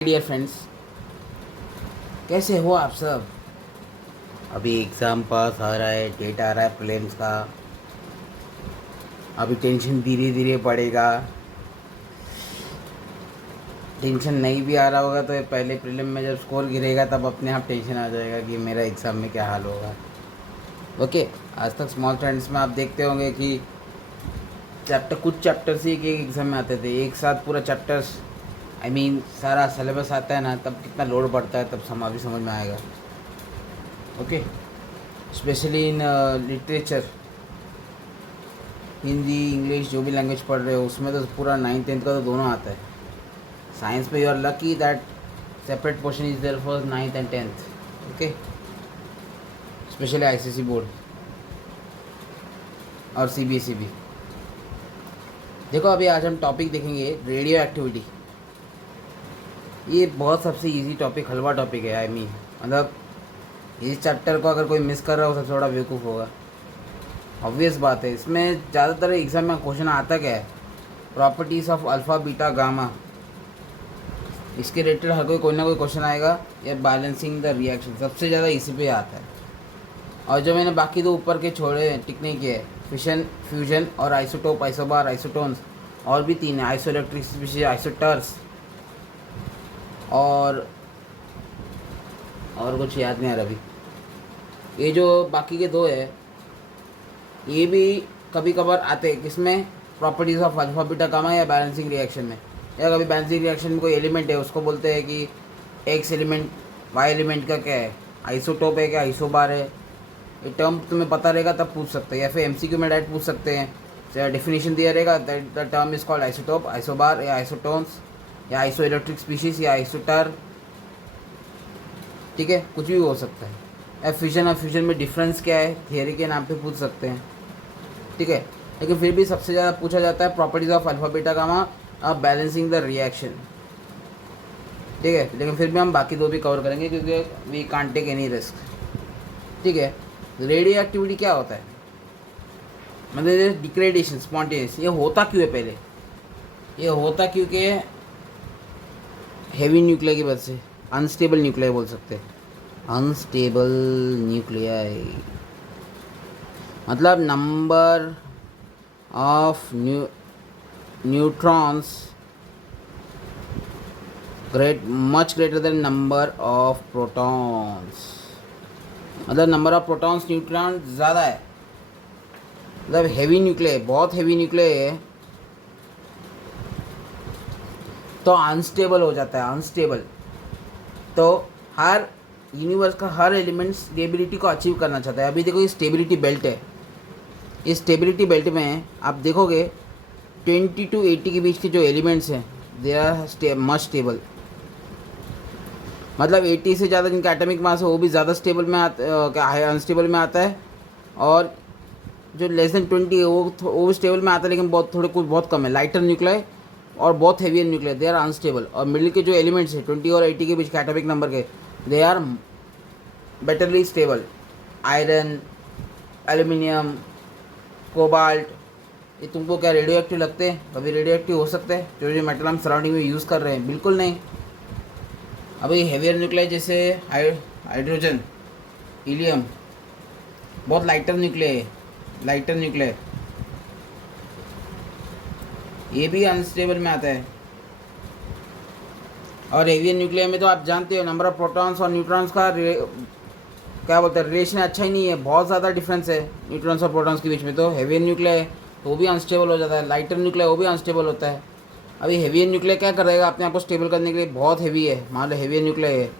Dear friends, कैसे हो आप सब। अभी एग्ज़ाम पास आ रहा है, डेट आ रहा है प्रीलिम्स का। अभी टेंशन धीरे धीरे बढ़ेगा। टेंशन नहीं भी आ रहा होगा तो ये पहले प्रीलिम में जब स्कोर गिरेगा तब अपने आप टेंशन आ जाएगा कि मेरा एग्ज़ाम में क्या हाल होगा। ओके। आज तक स्मॉल फ्रेंड्स में आप देखते होंगे कि कुछ चैप्टर्स ही एक एग्ज़ाम में आते थे, एक साथ पूरा चैप्टर्स सारा सिलेबस आता है ना, तब कितना लोड पड़ता है, तब अभी समझ में आएगा। Okay. Specially in literature, Hindi English जो भी लैंग्वेज पढ़ रहे हो उसमें तो पूरा 9th 10th का तो दोनों आता है। साइंस में you are lucky that separate portion is there for 9th and 10th। Okay. Specially ICSE board और सीबीएसई भी। देखो, अभी आज हम टॉपिक देखेंगे रेडियो एक्टिविटी। ये बहुत सबसे इजी टॉपिक, हलवा टॉपिक है। मतलब इस चैप्टर को अगर कोई मिस कर रहा हो सबसे बड़ा बेवकूफ़ होगा। ऑब्वियस बात है। इसमें ज़्यादातर एग्ज़ाम में क्वेश्चन आता क्या है, properties of alpha beta gamma. इसके रिलेटेड हर कोई ना कोई क्वेश्चन आएगा, या बैलेंसिंग द रिएक्शन सबसे ज़्यादा इसी पे आता है। और जो मैंने बाकी दो ऊपर के छोड़े टिक नहीं किए, फिशन फ्यूजन और आइसोटोप आइसोबार आइसोटोन्स, और भी 3 है, आइसोइलेक्ट्रिक स्पीशीज आइसोटर्स, और कुछ याद नहीं आ रहा अभी। ये जो बाकी के 2 है ये भी कभी कभार आते हैं, किसमें, properties of alpha beta gamma या बैलेंसिंग रिएक्शन में। या कभी बैलेंसिंग रिएक्शन में कोई एलिमेंट है, उसको बोलते हैं कि एक्स एलिमेंट वाई एलिमेंट का क्या है, आइसोटोप है क्या आइसोबार है। ये टर्म तुम्हें पता रहेगा तब पूछ सकते हैं, या फिर एमसीक्यू में डायरेक्ट पूछ सकते हैं। डेफिनेशन दिया रहेगा, the term is called isotope isobar या आइसोटोन्स या आइसो इलेक्ट्रिक स्पीशीज या आइसोटर। ठीक है, कुछ भी हो सकता है। या फ्यूजन और फ्यूजन में डिफरेंस क्या है, थियरी के नाम पे पूछ सकते हैं। ठीक है, लेकिन फिर भी सबसे ज़्यादा पूछा जाता है properties of alpha beta gamma अब बैलेंसिंग द रिएक्शन। ठीक है, लेकिन फिर भी हम बाकी 2 भी कवर करेंगे क्योंकि we can't take any risk. ठीक है। रेडियो एक्टिविटी क्या होता है, मतलब डिग्रेडेशन स्पॉन्टेनियस। ये होता क्यों है, पहले ये होता क्योंकि हेवी न्यूक्लिया की वजह से, अनस्टेबल न्यूक्लिया बोल सकते हैं। अनस्टेबल न्यूक्लिया मतलब number of neutrons much greater than number of protons. मतलब नंबर ऑफ प्रोटॉन्स न्यूट्रॉन ज़्यादा है, मतलब हेवी न्यूक्लिया, बहुत हेवी न्यूक्लिया है तो अनस्टेबल हो जाता है। अनस्टेबल तो हर यूनिवर्स का हर एलिमेंट स्टेबिलिटी को अचीव करना चाहता है। अभी देखो, ये स्टेबिलिटी बेल्ट है। इस स्टेबिलिटी बेल्ट में आप देखोगे 20 to 80 के बीच के जो एलिमेंट्स हैं दे आर मच स्टेबल। मतलब 80 से ज़्यादा जिनका एटॉमिक मास है वो भी ज़्यादा स्टेबल में अनस्टेबल में आता है, और जो लेस देन 20 है वो भी स्टेबल में आता है, लेकिन बहुत कम है। लाइटर न्यूक्लियर और बहुत heavy nuclear they are unstable. और मिडिल के जो एलिमेंट्स हैं 20 और 80 के बीच के एटॉमिक नंबर के, they are betterly stable. Iron, aluminium, cobalt, ये तुमको क्या रेडियो एक्टिव लगते हैं? कभी रेडियो एक्टिव हो सकते हैं जो मेटल हम सराउंडिंग में यूज़ कर रहे हैं? बिल्कुल नहीं। अभी हेवियर न्यूक्लियर जैसे हाइड्रोजन, हीलियम, बहुत लाइटर न्यूक्लियर ये भी अनस्टेबल में आता है। और हेवियर न्यूक्लियर में तो आप जानते हो नंबर ऑफ प्रोटॉन्स और न्यूट्रॉन्स का क्या बोलते हैं, रिलेशन अच्छा ही नहीं है, बहुत ज़्यादा डिफरेंस है न्यूट्रॉन्स और प्रोटॉन्स के बीच में। तो हेवियर न्यूक्लियर है तो वो भी अनस्टेबल हो जाता है, लाइटर न्यूक्लियर वो भी अनस्टेबल होता है। अभी हेवियर न्यूक्लियर क्या करेगा अपने आप को स्टेबल करने के लिए? बहुत हेवी है, मान लो हेवियर न्यूक्लियर है,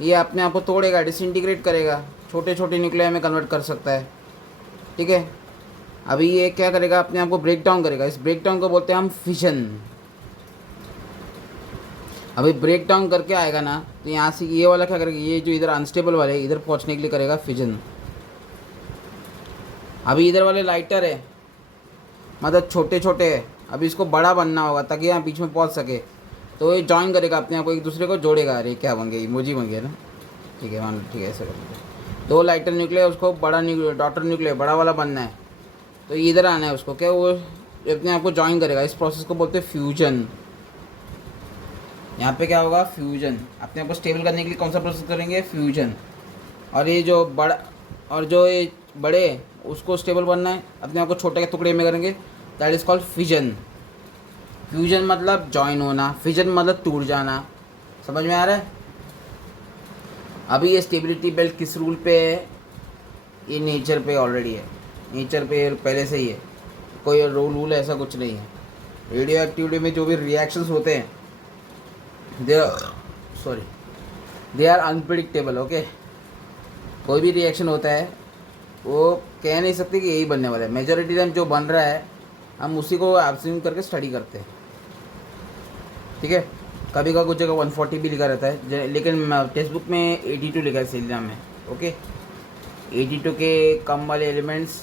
ये अपने आप को तोड़ेगा, डिसइंटीग्रेट करेगा, छोटे छोटे न्यूक्लियर में कन्वर्ट कर सकता है। ठीक है। अभी ये क्या करेगा, अपने आप को ब्रेक डाउन करेगा। इस ब्रेक डाउन को बोलते हैं हम फिशन। अभी ब्रेक डाउन करके आएगा ना, तो यहाँ से ये वाला क्या करेगा, ये जो इधर अनस्टेबल वाले इधर पहुँचने के लिए करेगा फिजन। अभी इधर वाले लाइटर है, मतलब छोटे छोटे है, अभी इसको बड़ा बनना होगा ताकि यहाँ बीच में पहुँच सके, तो ये जॉइन करेगा अपने आप को, एक दूसरे को जोड़ेगा। अरे क्या बन गया, इमोजी बन गया ना। ठीक है, मान लो, ठीक है, ऐसे कर 2 लाइटर न्यूक्लियर, उसको बड़ा डॉटर न्यूक्लियर बड़ा वाला बनना है, तो इधर आना है उसको, क्या वो अपने आप को जॉइन करेगा। इस प्रोसेस को बोलते हैं फ्यूजन। यहाँ पे क्या होगा, फ्यूजन। अपने आप को स्टेबल करने के लिए कौन सा प्रोसेस करेंगे, फ्यूजन। और ये जो बड़ा, और जो ये बड़े, उसको स्टेबल बनना है, अपने आप को छोटे के टुकड़े में करेंगे, that is called fission. Fusion मतलब जॉइन होना, फिजन मतलब टूट जाना। समझ में आ रहा है। अभी ये स्टेबिलिटी बेल्ट किस रूल पे है, ये नेचर पे ऑलरेडी है, नेचर पे पहले से ही है, कोई रूल ऐसा कुछ नहीं है। रेडियो एक्टिविटी में जो भी रिएक्शंस होते हैं दे आर अनप्रिडिक्टेबल। ओके, कोई भी रिएक्शन होता है वो कह नहीं सकते कि यही बनने वाला है। मेजॉरिटी टाइम जो बन रहा है हम उसी को एब्ज्यूम करके स्टडी करते हैं, ठीक है। कभी का कुछ जगह 140 भी लिखा रहता है, लेकिन टेक्स्ट बुक में 82 लिखा है सीरियम में। ओके, 82 के कम वाले एलिमेंट्स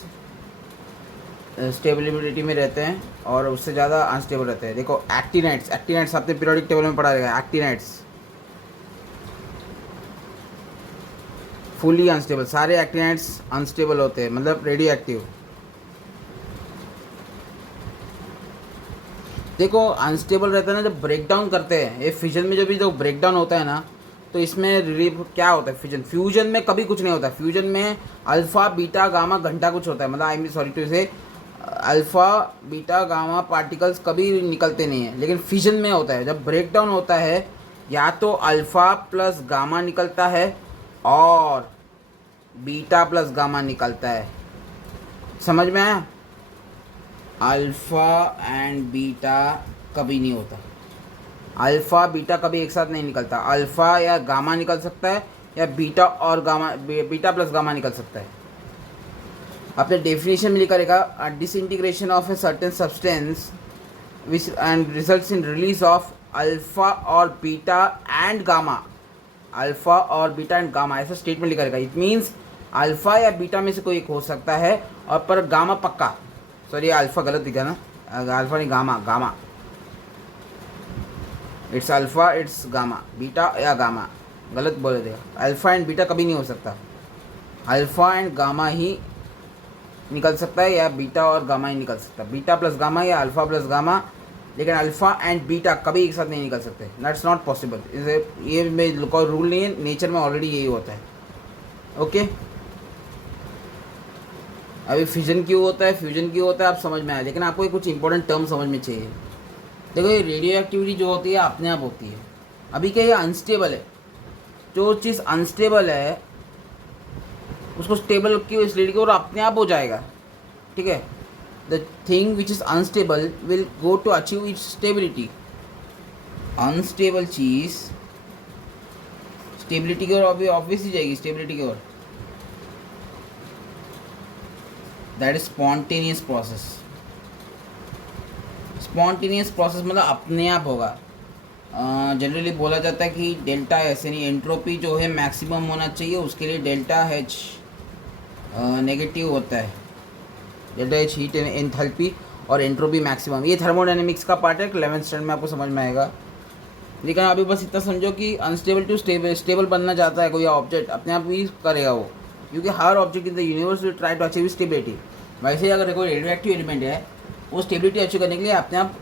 स्टेबिलिटी में रहते हैं और उससे ज़्यादा अनस्टेबल रहते हैं। देखो एक्टिनाइट्स, एक्टिनाइट्स आपने पीरियोडिक टेबल में पढ़ा रहेगा। एक्टिनाइट्स फुली अनस्टेबल, सारे एक्टिनाइट्स अनस्टेबल होते हैं, मतलब रेडियो एक्टिव। देखो अनस्टेबल रहता है ना जब ब्रेक डाउन करते हैं, ये फिजन में जो ब्रेक डाउन होता है ना, तो इसमें रिलीव क्या होता है, फिजन। फ्यूजन में कभी कुछ नहीं होता, फ्यूजन में अल्फ़ा बीटा गामा घंटा कुछ होता है, मतलब आई मीन सॉरी टू से अल्फ़ा बीटा गामा पार्टिकल्स कभी निकलते नहीं हैं, लेकिन फिजन में होता है। जब ब्रेक डाउन होता है या तो अल्फ़ा प्लस गामा निकलता है और बीटा प्लस गामा निकलता है। समझ में आया। अल्फ़ा एंड बीटा कभी नहीं होता, अल्फ़ा बीटा कभी एक साथ नहीं निकलता। अल्फ़ा या गामा निकल सकता है या बीटा और गामा, बीटा प्लस गामा निकल सकता है। आपने डेफिनेशन में लिखा रहेगा disintegration of a certain substance which and results in release of alpha और बीटा एंड गामा, अल्फ़ा और बीटा एंड गामा, ऐसा स्टेटमेंट लिखा रहेगा। इट मीन्स अल्फ़ा या बीटा में से कोई एक हो सकता है और पर गामा पक्का। सॉरी अल्फ़ा गलत दिखा ना, अल्फ़ा नहीं gamma, gamma it's alpha it's gamma, beta या गामा गलत बोले थे। अल्फ़ा एंड बीटा कभी नहीं हो सकता, अल्फ़ा एंड गामा ही निकल सकता है या बीटा और गामा ही निकल सकता है, बीटा प्लस गामा या अल्फ़ा प्लस गामा, लेकिन अल्फ़ा एंड बीटा कभी एक साथ नहीं निकल सकते। That's not possible. ये कोई रूल नहीं है, नेचर में ऑलरेडी यही होता है। ओके, अभी फिजन क्यों होता है, फ्यूजन क्यों होता है आप समझ में आया, लेकिन आपको कुछ इंपॉर्टेंट टर्म समझ में चाहिए। देखो ये रेडियो एक्टिविटी जो होती है अपने आप होती है। अभी क्या ये अनस्टेबल है, जो चीज़ अनस्टेबल है उसको स्टेबल की इसलिए और अपने आप हो जाएगा, ठीक है। The thing which is unstable will go to achieve its stability. Unstable चीज़ स्टेबिलिटी की ओर अभी ऑब्वियसली जाएगी, स्टेबिलिटी की ओर। That is spontaneous process. Spontaneous process मतलब अपने आप होगा। जनरली बोला जाता है कि डेल्टा ऐसे नहीं, एंट्रोपी जो है मैक्सिमम होना चाहिए, उसके लिए डेल्टा एच नेगेटिव होता है। डेल्टा एच हीट एंथैल्पी और एंट्रोपी मैक्सिमम, ये थर्मोडायनेमिक्स का पार्ट है, 11th स्टैंडर्ड में आपको समझ में आएगा। लेकिन अभी बस इतना समझो कि अनस्टेबल टू स्टेबल बनना चाहता है कोई ऑब्जेक्ट, अपने आप भी करेगा वो, क्योंकि हर object in the universe will try to achieve stability. वैसे ही अगर कोई रेडियो एक्टिव एलिमेंट है वो स्टेबिलिटी अचीव करने के लिए अपने आप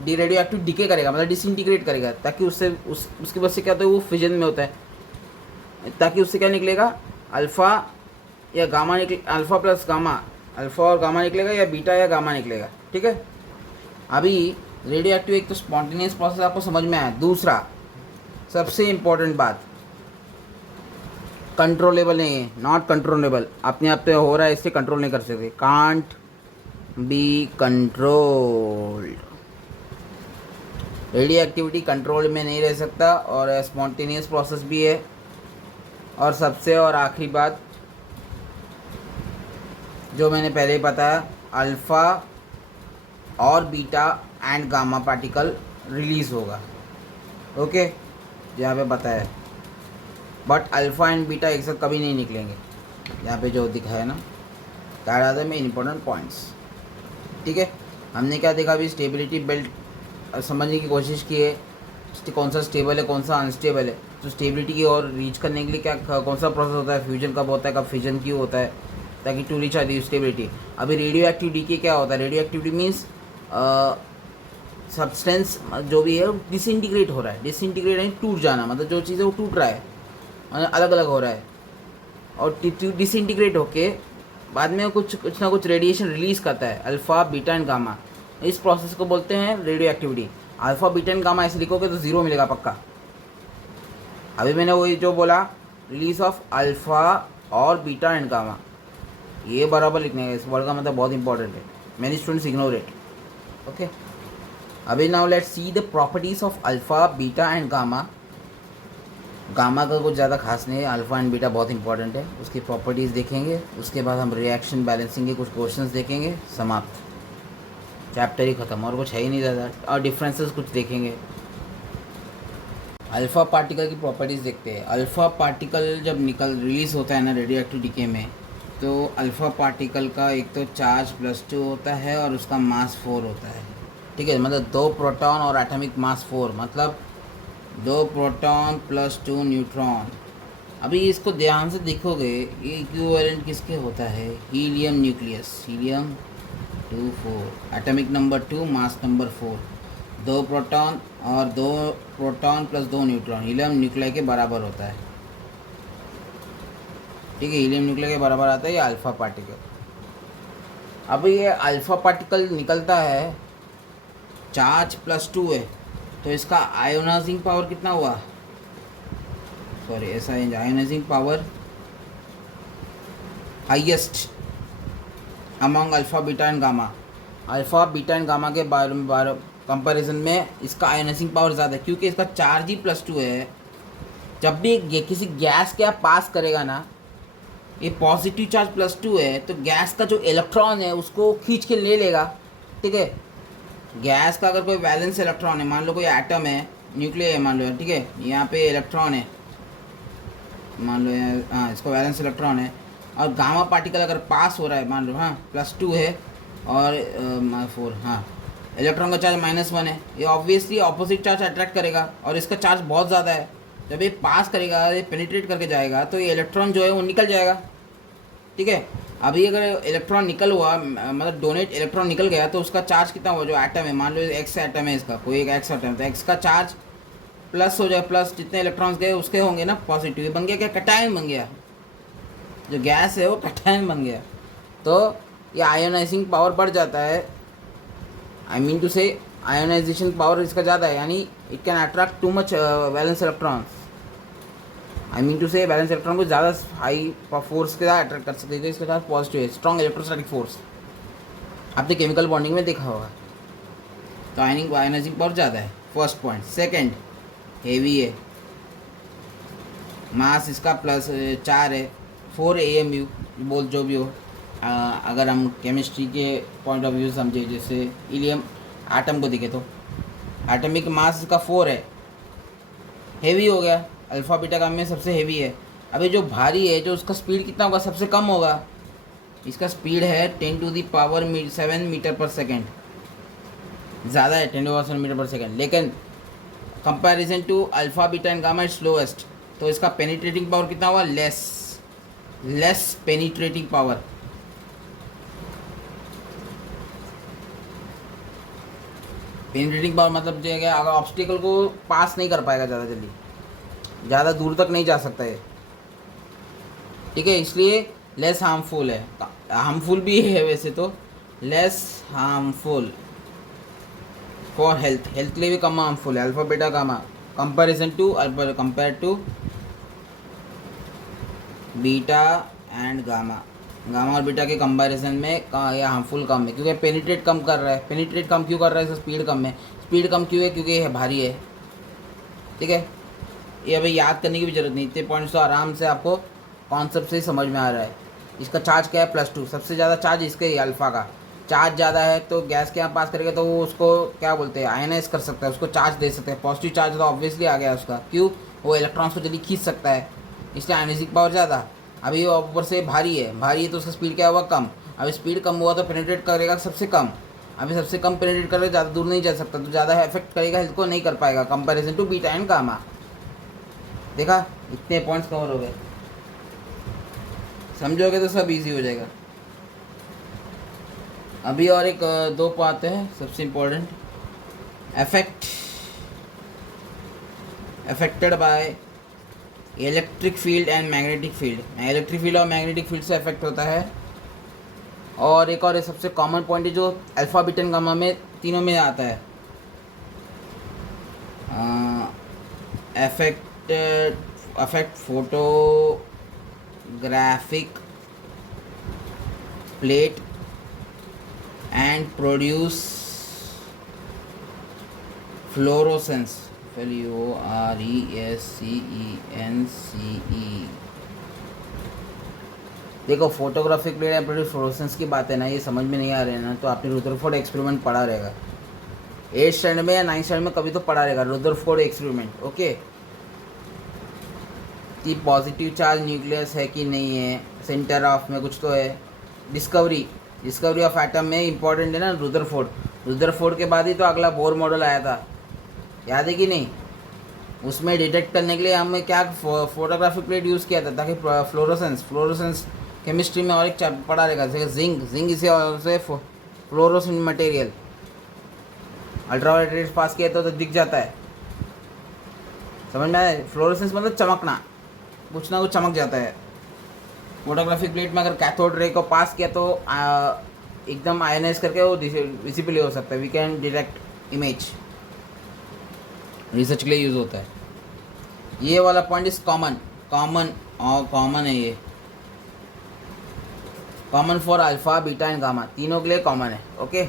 रेडियो एक्टिव डिके करेगा, मतलब डिसइंटीग्रेट करेगा, ताकि उससे उसकी वजह से क्या होता है वो फिजन में होता है, ताकि उससे क्या निकलेगा अल्फ़ा या gamma alpha plus gamma, alpha और गामा निकलेगा या बीटा या गामा निकलेगा, ठीक है। अभी रेडियो एक्टिव एक तो स्पॉन्टेनियस प्रोसेस आपको समझ में आया। दूसरा सबसे इम्पोर्टेंट बात, कंट्रोलेबल नहीं है, नॉट कंट्रोलेबल, अपने आप तो हो रहा है इससे कंट्रोल नहीं कर सकते, can't be controlled. Radio activity control में नहीं रह सकता और स्पॉन्टेनियस प्रोसेस भी है। और सबसे और आखिरी बात जो मैंने पहले ही बताया, अल्फ़ा और beta and gamma particle release होगा, ओके, यहाँ पे बताया। बट अल्फ़ा एंड बीटा एक साथ कभी नहीं निकलेंगे, यहाँ पे जो दिखा है ना, that are the main important points, ठीक है। हमने क्या देखा अभी, स्टेबिलिटी बेल्ट समझने की कोशिश की है, कौन सा स्टेबल है कौन सा अनस्टेबल है। तो स्टेबिलिटी की ओर रीच करने के लिए क्या कौन सा प्रोसेस होता है, फ्यूजन कब होता है, कब फिजन क्यों होता है, ताकि टू रीच आती स्टेबिलिटी। अभी रेडियो एक्टिव डीके क्या होता है, रेडियो एक्टिविटी मीन्स सब्सटेंस जो भी है वो डिसइंटीग्रेट हो रहा है। डिसइंटीग्रेट यानी टूट जाना, मतलब जो चीज़ है वो टूट रहा है, अलग अलग हो रहा है, और डिसइंटीग्रेट होके बाद में कुछ ना कुछ रेडिएशन रिलीज़ करता है, अल्फ़ा बीटा एंड गामा। इस प्रोसेस को बोलते हैं radio activity. Alpha beta and gamma ऐसे लिखोगे तो 0 मिलेगा पक्का। अभी मैंने वही जो बोला, रिलीज ऑफ अल्फ़ा और बीटा एंड गामा, ये बराबर लिखने का, इस वर्ड का मतलब बहुत इंपॉर्टेंट है, many students ignore it. Okay, अभी now let's see the properties of alpha beta and gamma. Gamma का कुछ ज़्यादा खास नहीं है, अल्फ़ा एंड बीटा बहुत इंपॉर्टेंट है, उसकी प्रॉपर्टीज़ देखेंगे, उसके बाद हम रिएक्शन बैलेंसिंग के कुछ क्वेश्चंस देखेंगे, समाप्त, चैप्टर ही ख़त्म, और कुछ है ही नहीं ज़्यादा, और डिफरेंसेस कुछ देखेंगे। अल्फ़ा पार्टिकल की प्रॉपर्टीज़ देखते हैं। अल्फ़ा पार्टिकल जब रिलीज़ होता है ना रेडियो एक्टिव डीके में, तो अल्फ़ा पार्टिकल का एक तो चार्ज +2 होता है और उसका मास 4 होता है, ठीक है, मतलब 2 प्रोटॉन और एटॉमिक मास 4, मतलब 2 प्रोटॉन +2 न्यूट्रॉन। अभी इसको ध्यान से देखोगे, ये इक्विवेलेंट किसके होता है, helium nucleus, helium 24, atomic number 2, mass number 4, 2 proton और 2 प्रोटॉन +2 न्यूट्रॉन, हीलियम न्यूक्लियाई के बराबर होता है, ठीक है, हीलियम न्यूक्लियाई के बराबर आता है ये अल्फ़ा पार्टिकल। अब ये अल्फ़ा पार्टिकल निकलता है, चार्ज +2 है, तो इसका आयोनाइजिंग पावर कितना हुआ, सॉरी ऐसा ionising power highest among alpha beta and gamma. Alpha beta and gamma के बारे कंपैरिजन में इसका आयोनाइजिंग पावर ज़्यादा है, क्योंकि इसका चार्ज ही +2 है। जब भी किसी गैस के आप पास करेगा ना, ये पॉजिटिव चार्ज +2 है, तो गैस का जो इलेक्ट्रॉन है उसको खींच के ले लेगा, ठीक है। गैस का अगर कोई वैलेंस इलेक्ट्रॉन है, मान लो कोई एटम है, न्यूक्लियस है मान लो, ठीक है, यहाँ पे इलेक्ट्रॉन है, मान लो हाँ इसको वैलेंस इलेक्ट्रॉन है, और गामा पार्टिकल अगर पास हो रहा है, मान लो हाँ +2 है और 4, हाँ इलेक्ट्रॉन का चार्ज -1 है, ये ऑब्वियसली ऑपोजिट चार्ज अट्रैक्ट करेगा, और इसका चार्ज बहुत ज़्यादा है। जब ये पास करेगा, ये पेनिट्रेट करके जाएगा, तो ये इलेक्ट्रॉन जो है वो निकल जाएगा, ठीक है। अभी अगर इलेक्ट्रॉन निकल हुआ, मतलब डोनेट इलेक्ट्रॉन निकल गया, तो उसका चार्ज कितना हुआ, जो एटम है, मान लो एक्स एटम है इसका, कोई एक एक्स एटम, तो एक्स का चार्ज प्लस हो जाए, प्लस जितने इलेक्ट्रॉन्स गए उसके होंगे ना पॉजिटिव, ये बन गया क्या, कैटायन बन गया, जो गैस है वो कैटायन बन गया, तो ये आयोनाइजिंग पावर बढ़ जाता है, I mean to say ionisation power इसका ज़्यादा है, यानी it can attract too much valence electrons, I mean to say valence electron को ज़्यादा हाई फोर्स के साथ अट्रैक्ट कर सकते हैं, तो इसके साथ पॉजिटिव है, स्ट्रॉन्ग इलेक्ट्रोस्टैटिक फोर्स, आपने केमिकल बॉन्डिंग में देखा होगा, तो आयोनाइजिंग पावर ज़्यादा है, फर्स्ट पॉइंट। सेकेंड, हेवी है, मास इसका +4 है, 4 AMU बोल जो भी हो, अगर हम केमिस्ट्री के पॉइंट ऑफ व्यू समझे, जैसे हीलियम एटम को देखे तो एटॉमिक मास इसका 4 है, हेवी हो गया, अल्फ़ा बीटा गामा में सबसे हेवी है। अभी जो भारी है, जो उसका स्पीड कितना होगा, सबसे कम होगा, इसका स्पीड है 10⁻7 मीटर पर सेकेंड, ज़्यादा है 10⁻7 मीटर पर सेकेंड, लेकिन comparison to alpha beta and gamma it's lowest, तो इसका पेनिट्रेटिंग पावर कितना हुआ, less penetrating power. Penetrating power मतलब जो है, अगर ऑब्स्टिकल को पास नहीं कर पाएगा ज़्यादा जल्दी, ज़्यादा दूर तक नहीं जा सकता है, ठीक है, इसलिए लेस हार्मफुल है, हार्मफुल भी है वैसे तो, लेस हार्मफुल फॉर हेल्थ के लिए भी कम हार्मफुल है alpha beta gamma, compare to beta and gamma. Gamma और बीटा के कंपैरिजन में यह हार्मफुल कम है, क्योंकि पेनिट्रेट कम कर रहा है। पेनिट्रेट कम क्यों कर रहा है, इसका स्पीड कम है। स्पीड कम क्यों है, क्योंकि यह भारी है, ठीक है। ये अभी याद करने की भी जरूरत नहीं, इतने पॉइंट्स तो आराम से आपको कॉन्सेप्ट से ही समझ में आ रहा है। इसका चार्ज क्या है, +2, सबसे ज़्यादा चार्ज इसके अल्फ़ा का, चार्ज ज़्यादा है तो गैस के यहाँ पास करेगा तो वो उसको क्या बोलते हैं, आयनाइज कर सकता है, उसको चार्ज दे सकते हैं, पॉजिटिव चार्ज तो ऑब्वियसली आ गया उसका, क्यों, वो इलेक्ट्रॉन्स को जल्दी खींच सकता है, इसलिए आयनाइजिंग पावर ज़्यादा। अभी वो ऊपर से भारी है तो उसका स्पीड क्या हुआ, कम। अभी स्पीड कम हुआ तो पेनिट्रेट करेगा सबसे कम, अभी सबसे कम पेनिट्रेट करेगा, ज़्यादा दूर नहीं जा सकता, तो ज़्यादा इफेक्ट करेगा हेल्थ को, नहीं कर पाएगा, comparison to beta and gamma. देखा, इतने पॉइंट्स कवर हो गए, समझोगे तो सब इजी हो जाएगा। अभी और एक 2 पाते हैं सबसे important, affected by electric field and magnetic field, electric field और मैग्नेटिक फील्ड से अफेक्ट होता है। और एक और सबसे कॉमन पॉइंट है जो अल्फा बीटा एंड गामा में तीनों में आता है, affect photographic plate and produce fluorescence, FLORESCENCE। देखो photographic plate and produce fluorescence की बात है ना, ये समझ में नहीं आ रही है ना, तो आपने रुदरफोर्ड एक्सपेरिमेंट पढ़ा रहेगा 8th स्टैंडर्ड में या 9th स्टैंडर्ड में, कभी तो पढ़ा रहेगा रुदरफोर्ड एक्सपेरिमेंट। ओके, कि पॉजिटिव चार्ज न्यूक्लियस है कि नहीं है, सेंटर ऑफ में कुछ तो है, डिस्कवरी ऑफ एटम में इंपॉर्टेंट है ना रुदरफोर्ड के बाद ही तो अगला बोर मॉडल आया था, याद है कि नहीं। उसमें डिटेक्ट करने के लिए हमें क्या फोटोग्राफिक प्लेट यूज़ किया था, ताकि फ्लोरोसेंस केमिस्ट्री में और एक पढ़ा रहेगा, जैसे जिंक इसे फ्लोरोसेंट मटेरियल, अल्ट्रावायलेट रेज पास किया तो दिख जाता है, समझ में आया। फ्लोरोसेंस मतलब चमकना, कुछ ना कुछ चमक जाता है। फोटोग्राफिक प्लेट में अगर कैथोड रे को पास किया तो एकदम आयनाइज करके वो विजिबल हो सकता है, we can detect image, research के लिए यूज़ होता है। ये वाला पॉइंट इज कॉमन है, ये common for alpha beta and gamma, तीनों के लिए कॉमन है। Okay,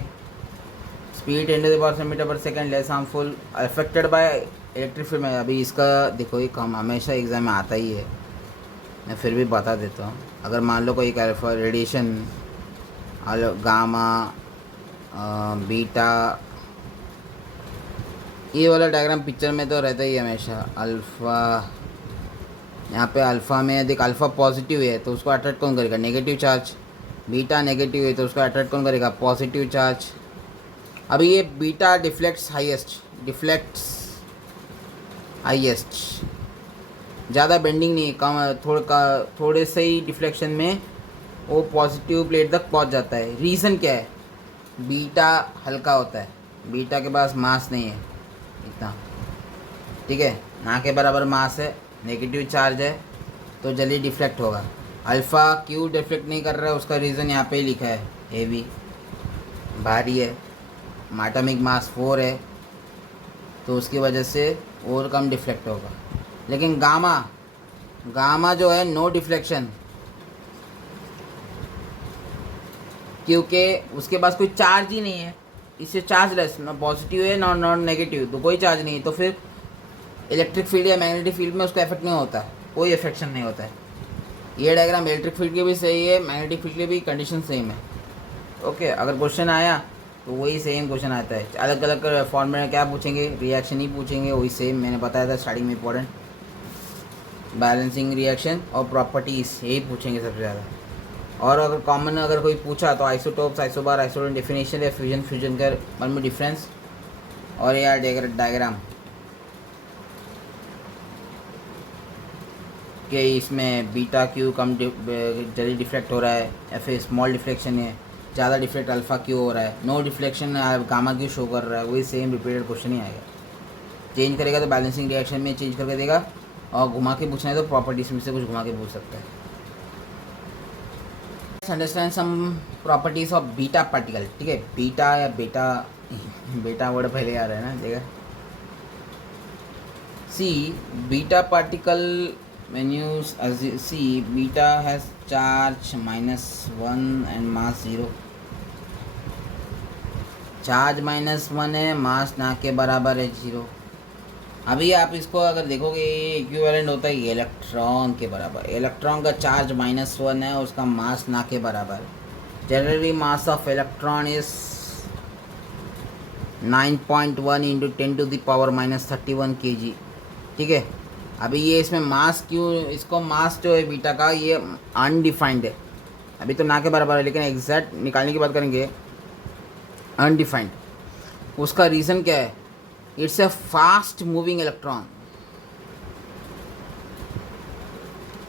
speed 10⁻⁷ less harmful, affected by electric field में। अभी इसका देखो, ये कम हमेशा एग्जाम में आता ही है, मैं फिर भी बता देता हूँ। अगर मान लो कोई अल्फा रेडिएशन, गामा, बीटा, ये वाला डायग्राम पिक्चर में तो रहता ही हमेशा। अल्फ़ा, यहाँ पे अल्फ़ा में देख, अल्फ़ा पॉजिटिव है तो उसको अट्रैक्ट कौन करेगा, नेगेटिव चार्ज। बीटा नेगेटिव है तो उसको अट्रैक्ट कौन करेगा, पॉजिटिव चार्ज। अभी ये बीटा डिफ्लेक्ट्स हाईएस्ट, ज़्यादा बेंडिंग नहीं है, कम थोड़े से ही डिफ्लेक्शन में वो पॉजिटिव प्लेट तक पहुँच जाता है। रीज़न क्या है, बीटा हल्का होता है, बीटा के पास मास नहीं है इतना, ठीक है, ना के बराबर मास है, नेगेटिव चार्ज है तो जल्दी डिफ्लेक्ट होगा। अल्फ़ा क्यों डिफ्लेक्ट नहीं कर रहा है, उसका रीज़न यहाँ पे ही लिखा है, हेवी, भारी है, एटॉमिक मास 4 है, तो उसकी वजह से और कम डिफ्लेक्ट होगा। लेकिन गामा जो है नो डिफ्लेक्शन, क्योंकि उसके पास कोई चार्ज ही नहीं है, इससे चार्जलेस, ना पॉजिटिव है ना नॉन नेगेटिव, तो कोई चार्ज नहीं है, तो फिर इलेक्ट्रिक फील्ड या मैग्नेटिक फील्ड में उसका इफेक्ट नहीं होता, कोई इफेक्शन नहीं होता है। ये डायग्राम इलेक्ट्रिक फील्ड के भी सही है, मैग्नेटिक फील्ड के भी कंडीशन सेम है। ओके, अगर क्वेश्चन आया तो वही सेम क्वेश्चन आता है, अलग अलग फॉर्मेट में क्या पूछेंगे, रिएक्शन ही पूछेंगे, वही सेम मैंने बताया था स्टार्टिंग में, इंपॉर्टेंट बैलेंसिंग रिएक्शन और प्रॉपर्टीज़, यही पूछेंगे सबसे ज़्यादा। और अगर कॉमन अगर कोई पूछा तो आइसोटोप्स, आइसोबार, आइसोटोन डेफिनेशन या फ्यूजन कर मन में डिफरेंस, और यार डायग्राम कि इसमें बीटा क्यों कम जल्दी डिफ्लेक्ट हो रहा है, या फिर स्मॉल डिफ्लेक्शन है, ज़्यादा डिफ्लेक्ट अल्फ़ा क्यों हो रहा है, नो डिफ्लेक्शन गामा क्यों शो कर रहा है, वही सेम रिपीटेड क्वेश्चन ही आएगा। चेंज करेगा तो बैलेंसिंग रिएक्शन में चेंज करके देगा, और घुमा के पूछना है तो प्रॉपर्टीज में से कुछ घुमा के पूछ सकता है। Understand some properties of beta particle, ठीक है, बीटा या बेटा वर्ड पहले आ रहा है ना, देखा। See beta particle, when you see beta has charge -1 and mass 0, charge -1 है, मास ना के बराबर है 0। अभी आप इसको अगर देखोगे ये इक्विवेलेंट होता है इलेक्ट्रॉन के बराबर, इलेक्ट्रॉन का चार्ज -1 है, उसका मास ना के बराबर। Generally mass of electron is 9.1 × 10⁻⁻31 kg, ठीक है। अभी ये इसमें मास क्यों, इसको मास जो है बीटा का ये अनडिफाइंड है, अभी तो ना के बराबर है, लेकिन एग्जैक्ट निकालने की बात करेंगे अनडिफाइंड। उसका रीज़न क्या है, it's a fast moving electron,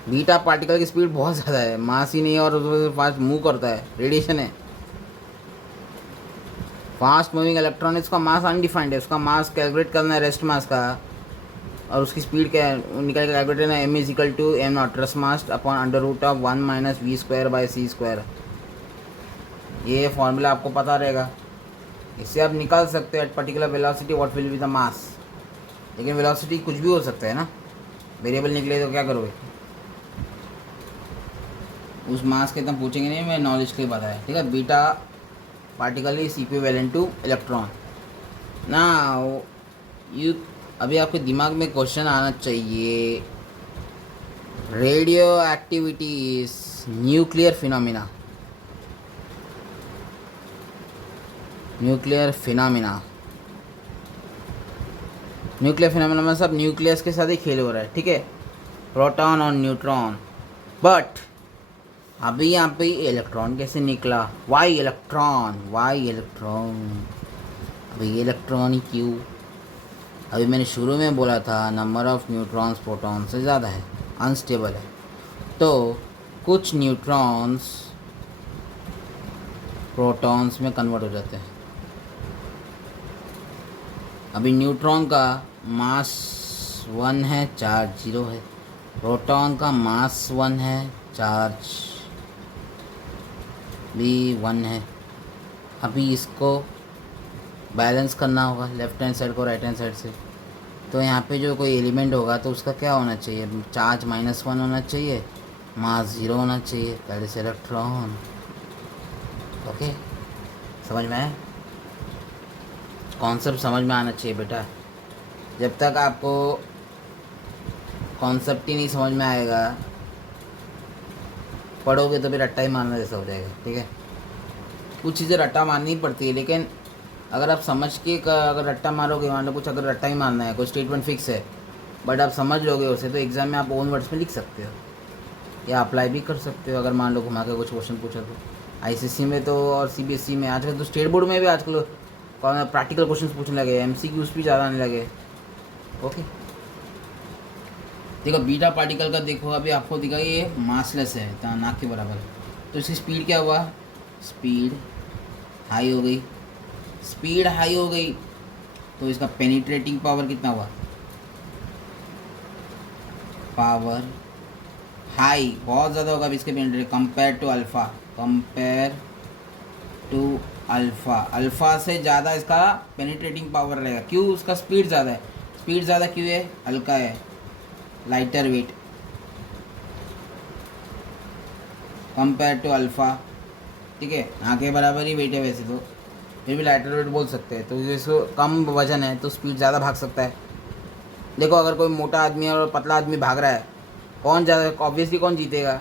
beta particle की स्पीड बहुत ज़्यादा है, मास ही नहीं है और फास्ट मूव करता है, रेडिएशन है, फास्ट मूविंग इलेक्ट्रॉन, इसका मास अनडिफाइंड है, उसका मास कैलकुलेट करना है रेस्ट मास का, और उसकी स्पीड क्या है निकल के कैलकुलेट करना है, m=m0 rest mass upon under root of 1 - v²/c²। ये फॉर्मूला आपको पता रहेगा, इससे आप निकाल सकते हो at particular velocity what will be the mass. लेकिन वेलोसिटी कुछ भी हो सकता है ना, वेरिएबल निकले तो क्या करोगे, उस मास के तुम पूछेंगे नहीं, मैं नॉलेज के लिए बताया, ठीक है। Beta particle is equivalent two electron ना। यू अभी आपके दिमाग में क्वेश्चन आना चाहिए, radio activity is nuclear phenomena. Nuclear phenomena में सब न्यूक्लियस के साथ ही खेल हो रहा है, ठीक है, प्रोटॉन और न्यूट्रॉन। बट अभी यहाँ पे इलेक्ट्रॉन कैसे निकला, वाई इलेक्ट्रॉन, अभी इलेक्ट्रॉन ही क्यों? अभी मैंने शुरू में बोला था नंबर ऑफ न्यूट्रॉन्स प्रोटॉन से ज़्यादा है, अनस्टेबल है, तो कुछ न्यूट्रॉन्स प्रोटॉन्स में कन्वर्ट हो जाते हैं। अभी न्यूट्रॉन का मास 1 है, चार्ज 0 है, प्रोटॉन का मास 1 है, चार्ज भी 1 है। अभी इसको बैलेंस करना होगा लेफ्ट हैंड साइड को राइट हैंड साइड से, तो यहाँ पे जो कोई एलिमेंट होगा तो उसका क्या होना चाहिए, चार्ज -1 होना चाहिए, मास 0 होना चाहिए, दैट इज इलेक्ट्रॉन। ओके, समझ में आया? कॉन्सेप्ट समझ में आना चाहिए बेटा। जब तक आपको कॉन्सेप्ट ही नहीं समझ में आएगा, पढ़ोगे तो फिर रट्टा ही मारना जैसा हो जाएगा, ठीक है। कुछ चीज़ें रट्टा मारनी पड़ती है, लेकिन अगर आप समझ के अगर रट्टा मारोगे, मान लो कुछ अगर रट्टा ही मारना है, कोई स्टेटमेंट फिक्स है, बट आप समझ लोगे उसे, तो एग्ज़ाम में आप ओन वर्ड्स में लिख सकते हो या अप्लाई भी कर सकते हो। अगर मान लो घुमा के कुछ क्वेश्चन पूछा तो आईसीएसई में तो और सीबीएसई में, आजकल तो स्टेट बोर्ड में भी आजकल प्रैक्टिकल क्वेश्चन पूछने लगे, एमसीक्यूज भी ज़्यादा आने लगे। ओके, देखो बीटा पार्टिकल का देखो, अभी आपको दिखा ये मासलेस है, इतना नाक के बराबर, तो इसकी स्पीड क्या हुआ, स्पीड हाई हो गई, तो इसका पेनिट्रेटिंग पावर कितना हुआ, पावर हाई, बहुत ज़्यादा होगा अभी इसके पेनिट्रेटिंग कंपेयर टू अल्फ़ा से ज़्यादा इसका पेनिट्रेटिंग पावर रहेगा। क्यों? उसका स्पीड ज़्यादा है, स्पीड ज़्यादा क्यों है, हल्का है, lighter weight compare to alpha, ठीक है, आगे बराबर ही वेट है वैसे तो, फिर भी लाइटर वेट बोल सकते हैं। तो इसको कम वजन है तो स्पीड ज़्यादा भाग सकता है। देखो अगर कोई मोटा आदमी और पतला आदमी भाग रहा है, कौन ज़्यादा, ऑब्वियसली कौन जीतेगा,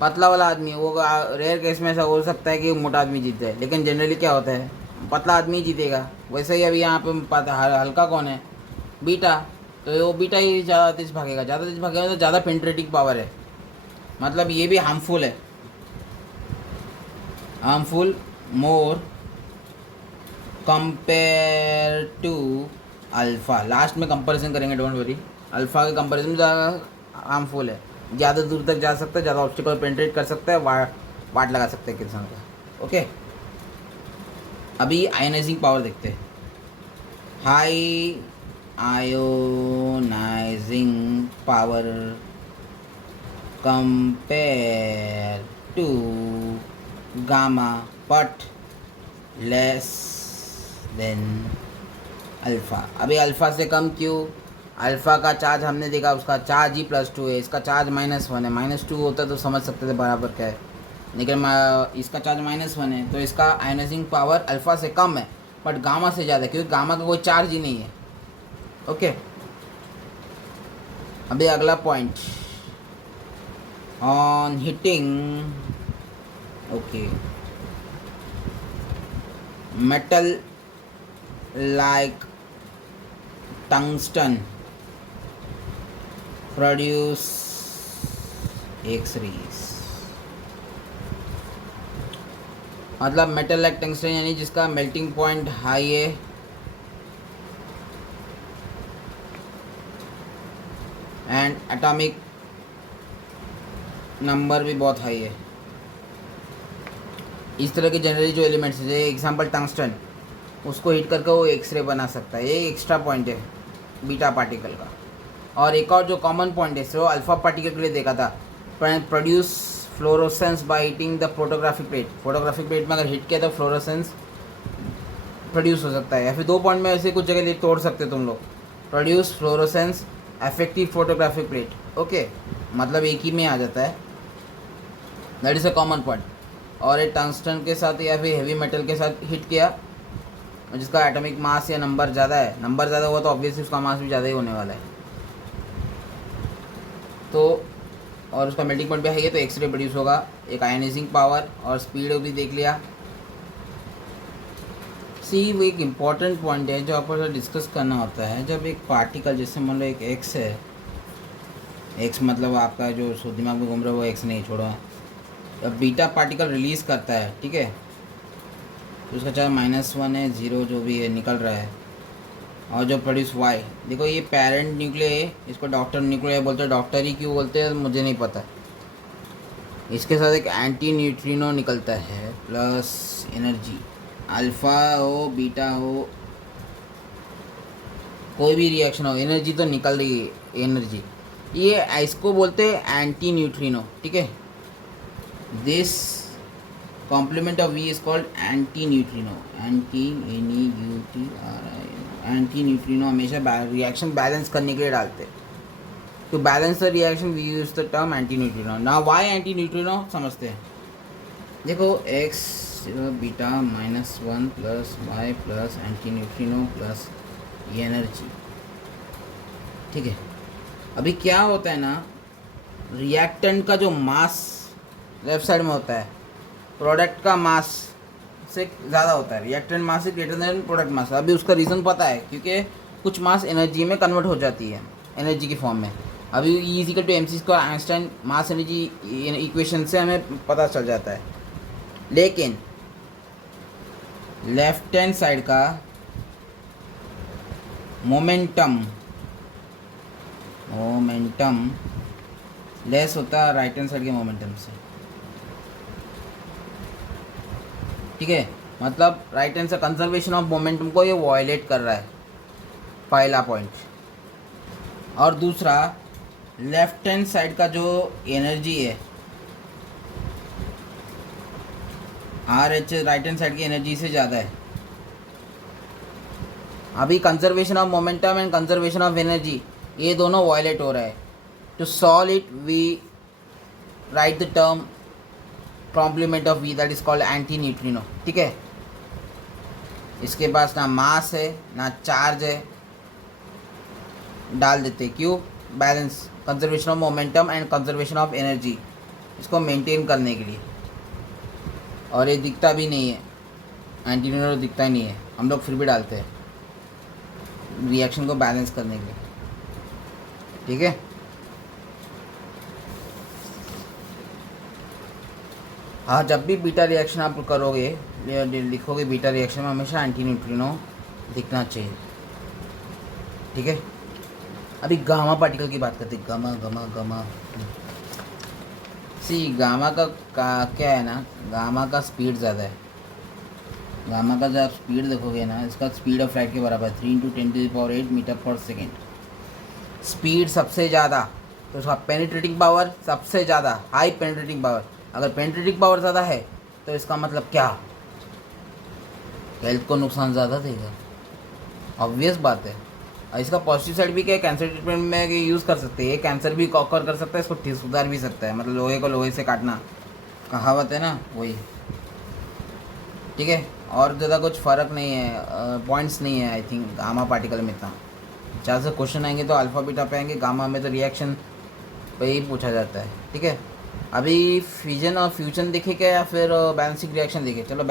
पतला वाला आदमी। वो रेयर केस में ऐसा हो सकता है कि मोटा आदमी जीते है, लेकिन जनरली क्या होता है, पतला आदमी जीतेगा। वैसे ही अभी यहाँ पे हल्का कौन है, बीटा, तो वो बीटा ही ज़्यादा तेज भागेगा, तो ज़्यादा पेनिट्रेटिंग पावर है, मतलब ये भी हार्मफुल है, harmful more compare to alpha. Last में कंपैरिजन करेंगे, डोंट वरी, अल्फ़ा के कंपैरिजन ज़्यादा हार्मफुल है, ज़्यादा दूर तक जा सकता है, ज़्यादा ऑब्स्टिकल पेनिट्रेट कर सकता है, वाट लगा सकते हैं इंसान का। ओके, अभी आयोनाइजिंग पावर देखते हैं, high ionising power compare to gamma but less than alpha. अभी अल्फ़ा से कम क्यों, अल्फ़ा का चार्ज हमने देखा, उसका चार्ज ही +2 है, इसका चार्ज -1 है, -2 होता तो समझ सकते थे बराबर क्या है, लेकिन इसका चार्ज -1 है, तो इसका आयोनाइजिंग पावर अल्फ़ा से कम है बट गामा से ज़्यादा है, क्योंकि गामा का कोई चार्ज ही नहीं है। ओके, अभी अगला point, on hitting, okay, metal like tungsten produce X rays. मतलब मेटल लाइक टंगस्टन यानी जिसका मेल्टिंग पॉइंट हाई है, एंड एटॉमिक नंबर भी बहुत हाई है। इस तरह के जनरली जो एलिमेंट्स है, एग्जांपल टंगस्टन, उसको हिट करके वो एक्सरे बना सकता है। ये एक्स्ट्रा पॉइंट है बीटा पार्टिकल का। और एक और जो कॉमन पॉइंट है वो अल्फा पार्टिकल के लिए देखा था, produce fluorescence by heating the photographic plate. Photographic plate में अगर हिट किया तो फ्लोरोसेंस प्रोड्यूस हो सकता है। या फिर 2 पॉइंट में ऐसे कुछ जगह तोड़ सकते हो तुम लोग, produce fluorescence effective photographic plate. Okay, मतलब एक ही में आ जाता है, that is a common point. और एक टंगस्टन के साथ या फिर हेवी मेटल के साथ हिट किया जिसका एटॉमिक मास या नंबर ज़्यादा है, नंबर ज़्यादा हुआ तो ऑब्वियसली उसका मास भी ज़्यादा ही होने वाला है। तो और उसका मेल्टिंग पॉइंट भी है तो एक्सरे प्रोड्यूस होगा। एक आयनाइजिंग पावर और स्पीड भी देख लिया। सी वो एक इम्पॉर्टेंट पॉइंट है जो आपको डिस्कस करना होता है। जब एक पार्टिकल, जैसे मान लो एक एक्स है, एक्स मतलब आपका जो दिमाग में घूम रहा है वो एक्स नहीं, छोड़ो। अब बीटा पार्टिकल रिलीज़ करता है, ठीक है, तो उसका चाहे -1 है 0 जो भी है निकल रहा है, और जो प्रोड्यूस वाई, देखो ये पेरेंट न्यूक्लियर है, इसको डॉक्टर न्यूक्लियर बोलते हैं। डॉक्टर ही क्यों बोलते हैं मुझे नहीं पता। इसके साथ एक एंटी न्यूट्रिनो निकलता है प्लस एनर्जी, अल्फ़ा हो बीटा हो कोई भी रिएक्शन हो, एनर्जी तो निकल रही है एनर्जी। ये इसको बोलते हैं एंटी न्यूट्रिनो, ठीक है। This complement of V is called anti neutrino. Anti neutrino हमेशा रिएक्शन बैलेंस करने के लिए डालते हैं। To balance the reaction we use the term anti neutrino. Now why anti neutrino समझते हैं। देखो X beta -1 plus Y plus anti neutrino plus ये एनर्जी, ठीक है। अभी क्या होता है ना, रिएक्टेंट का जो मास लेफ्ट साइड में होता है, प्रोडक्ट का मास से ज़्यादा होता है। Reactant mass is greater than product mass. अभी उसका रीज़न पता है, क्योंकि कुछ मास एनर्जी में कन्वर्ट हो जाती है, एनर्जी की फॉर्म में। अभी E=mc² Einstein mass energy equation से हमें पता चल जाता है। लेकिन लेफ्ट हैंड साइड का मोमेंटम लेस होता है राइट हैंड साइड के मोमेंटम से, ठीक है। मतलब राइट हैंड से कंजर्वेशन ऑफ मोमेंटम को ये वायलेट कर रहा है, पहला पॉइंट। और दूसरा, लेफ्ट हैंड साइड का जो एनर्जी है RH राइट हैंड साइड की एनर्जी से ज़्यादा है। अभी conservation of momentum and conservation of energy ये दोनों वायलेट हो रहा है। To solve it we write the term complement of V, that is called anti neutrino, ठीक है। इसके पास ना मास है ना चार्ज है, डाल देते, क्यों? Balance, conservation of momentum and conservation of energy, इसको मेंटेन करने के लिए। और ये दिखता भी नहीं है, एंटी न्यूट्रिनो दिखता ही नहीं है, हम लोग फिर भी डालते हैं रिएक्शन को बैलेंस करने के लिए, ठीक है। हाँ, जब भी बीटा रिएक्शन आप करोगे, लिखोगे बीटा रिएक्शन में हमेशा एंटी न्यूट्रिनो दिखना चाहिए, ठीक है। अभी गामा पार्टिकल की बात करते हैं। गामा सी गामा का क्या है ना, गामा का स्पीड ज़्यादा है। गामा का जब स्पीड देखोगे ना, इसका स्पीड ऑफ लाइट के बराबर है 3 × 10⁸ मीटर/सेकेंड। स्पीड सबसे ज़्यादा, तो उसका पेनिट्रेटिंग पावर सबसे ज़्यादा, हाई पेनिट्रेटिंग पावर। अगर पेनिट्रेटिंग पावर ज़्यादा है तो इसका मतलब क्या, हेल्थ को नुकसान ज़्यादा देगा, ऑब्वियस बात है। और इसका पॉजिटिव साइड भी क्या है, कैंसर ट्रीटमेंट में यूज़ कर सकते हैं। कैंसर भी कॉकर कर सकता है, इसको सुधार भी सकता है, मतलब लोहे को लोहे से काटना, कहावत है ना, वही, ठीक है। और ज़्यादा कुछ फ़र्क नहीं है, पॉइंट्स नहीं है आई थिंक गामा पार्टिकल में इतना। चार से क्वेश्चन आएंगे तो अल्फ़ा बीटा पे आएंगे, गामा में तो रिएक्शन पे ही पूछा जाता है, ठीक है। अभी फिजन और फ्यूजन देखे क्या, या फिर बैलेंसिंग रिएक्शन देखे? चलो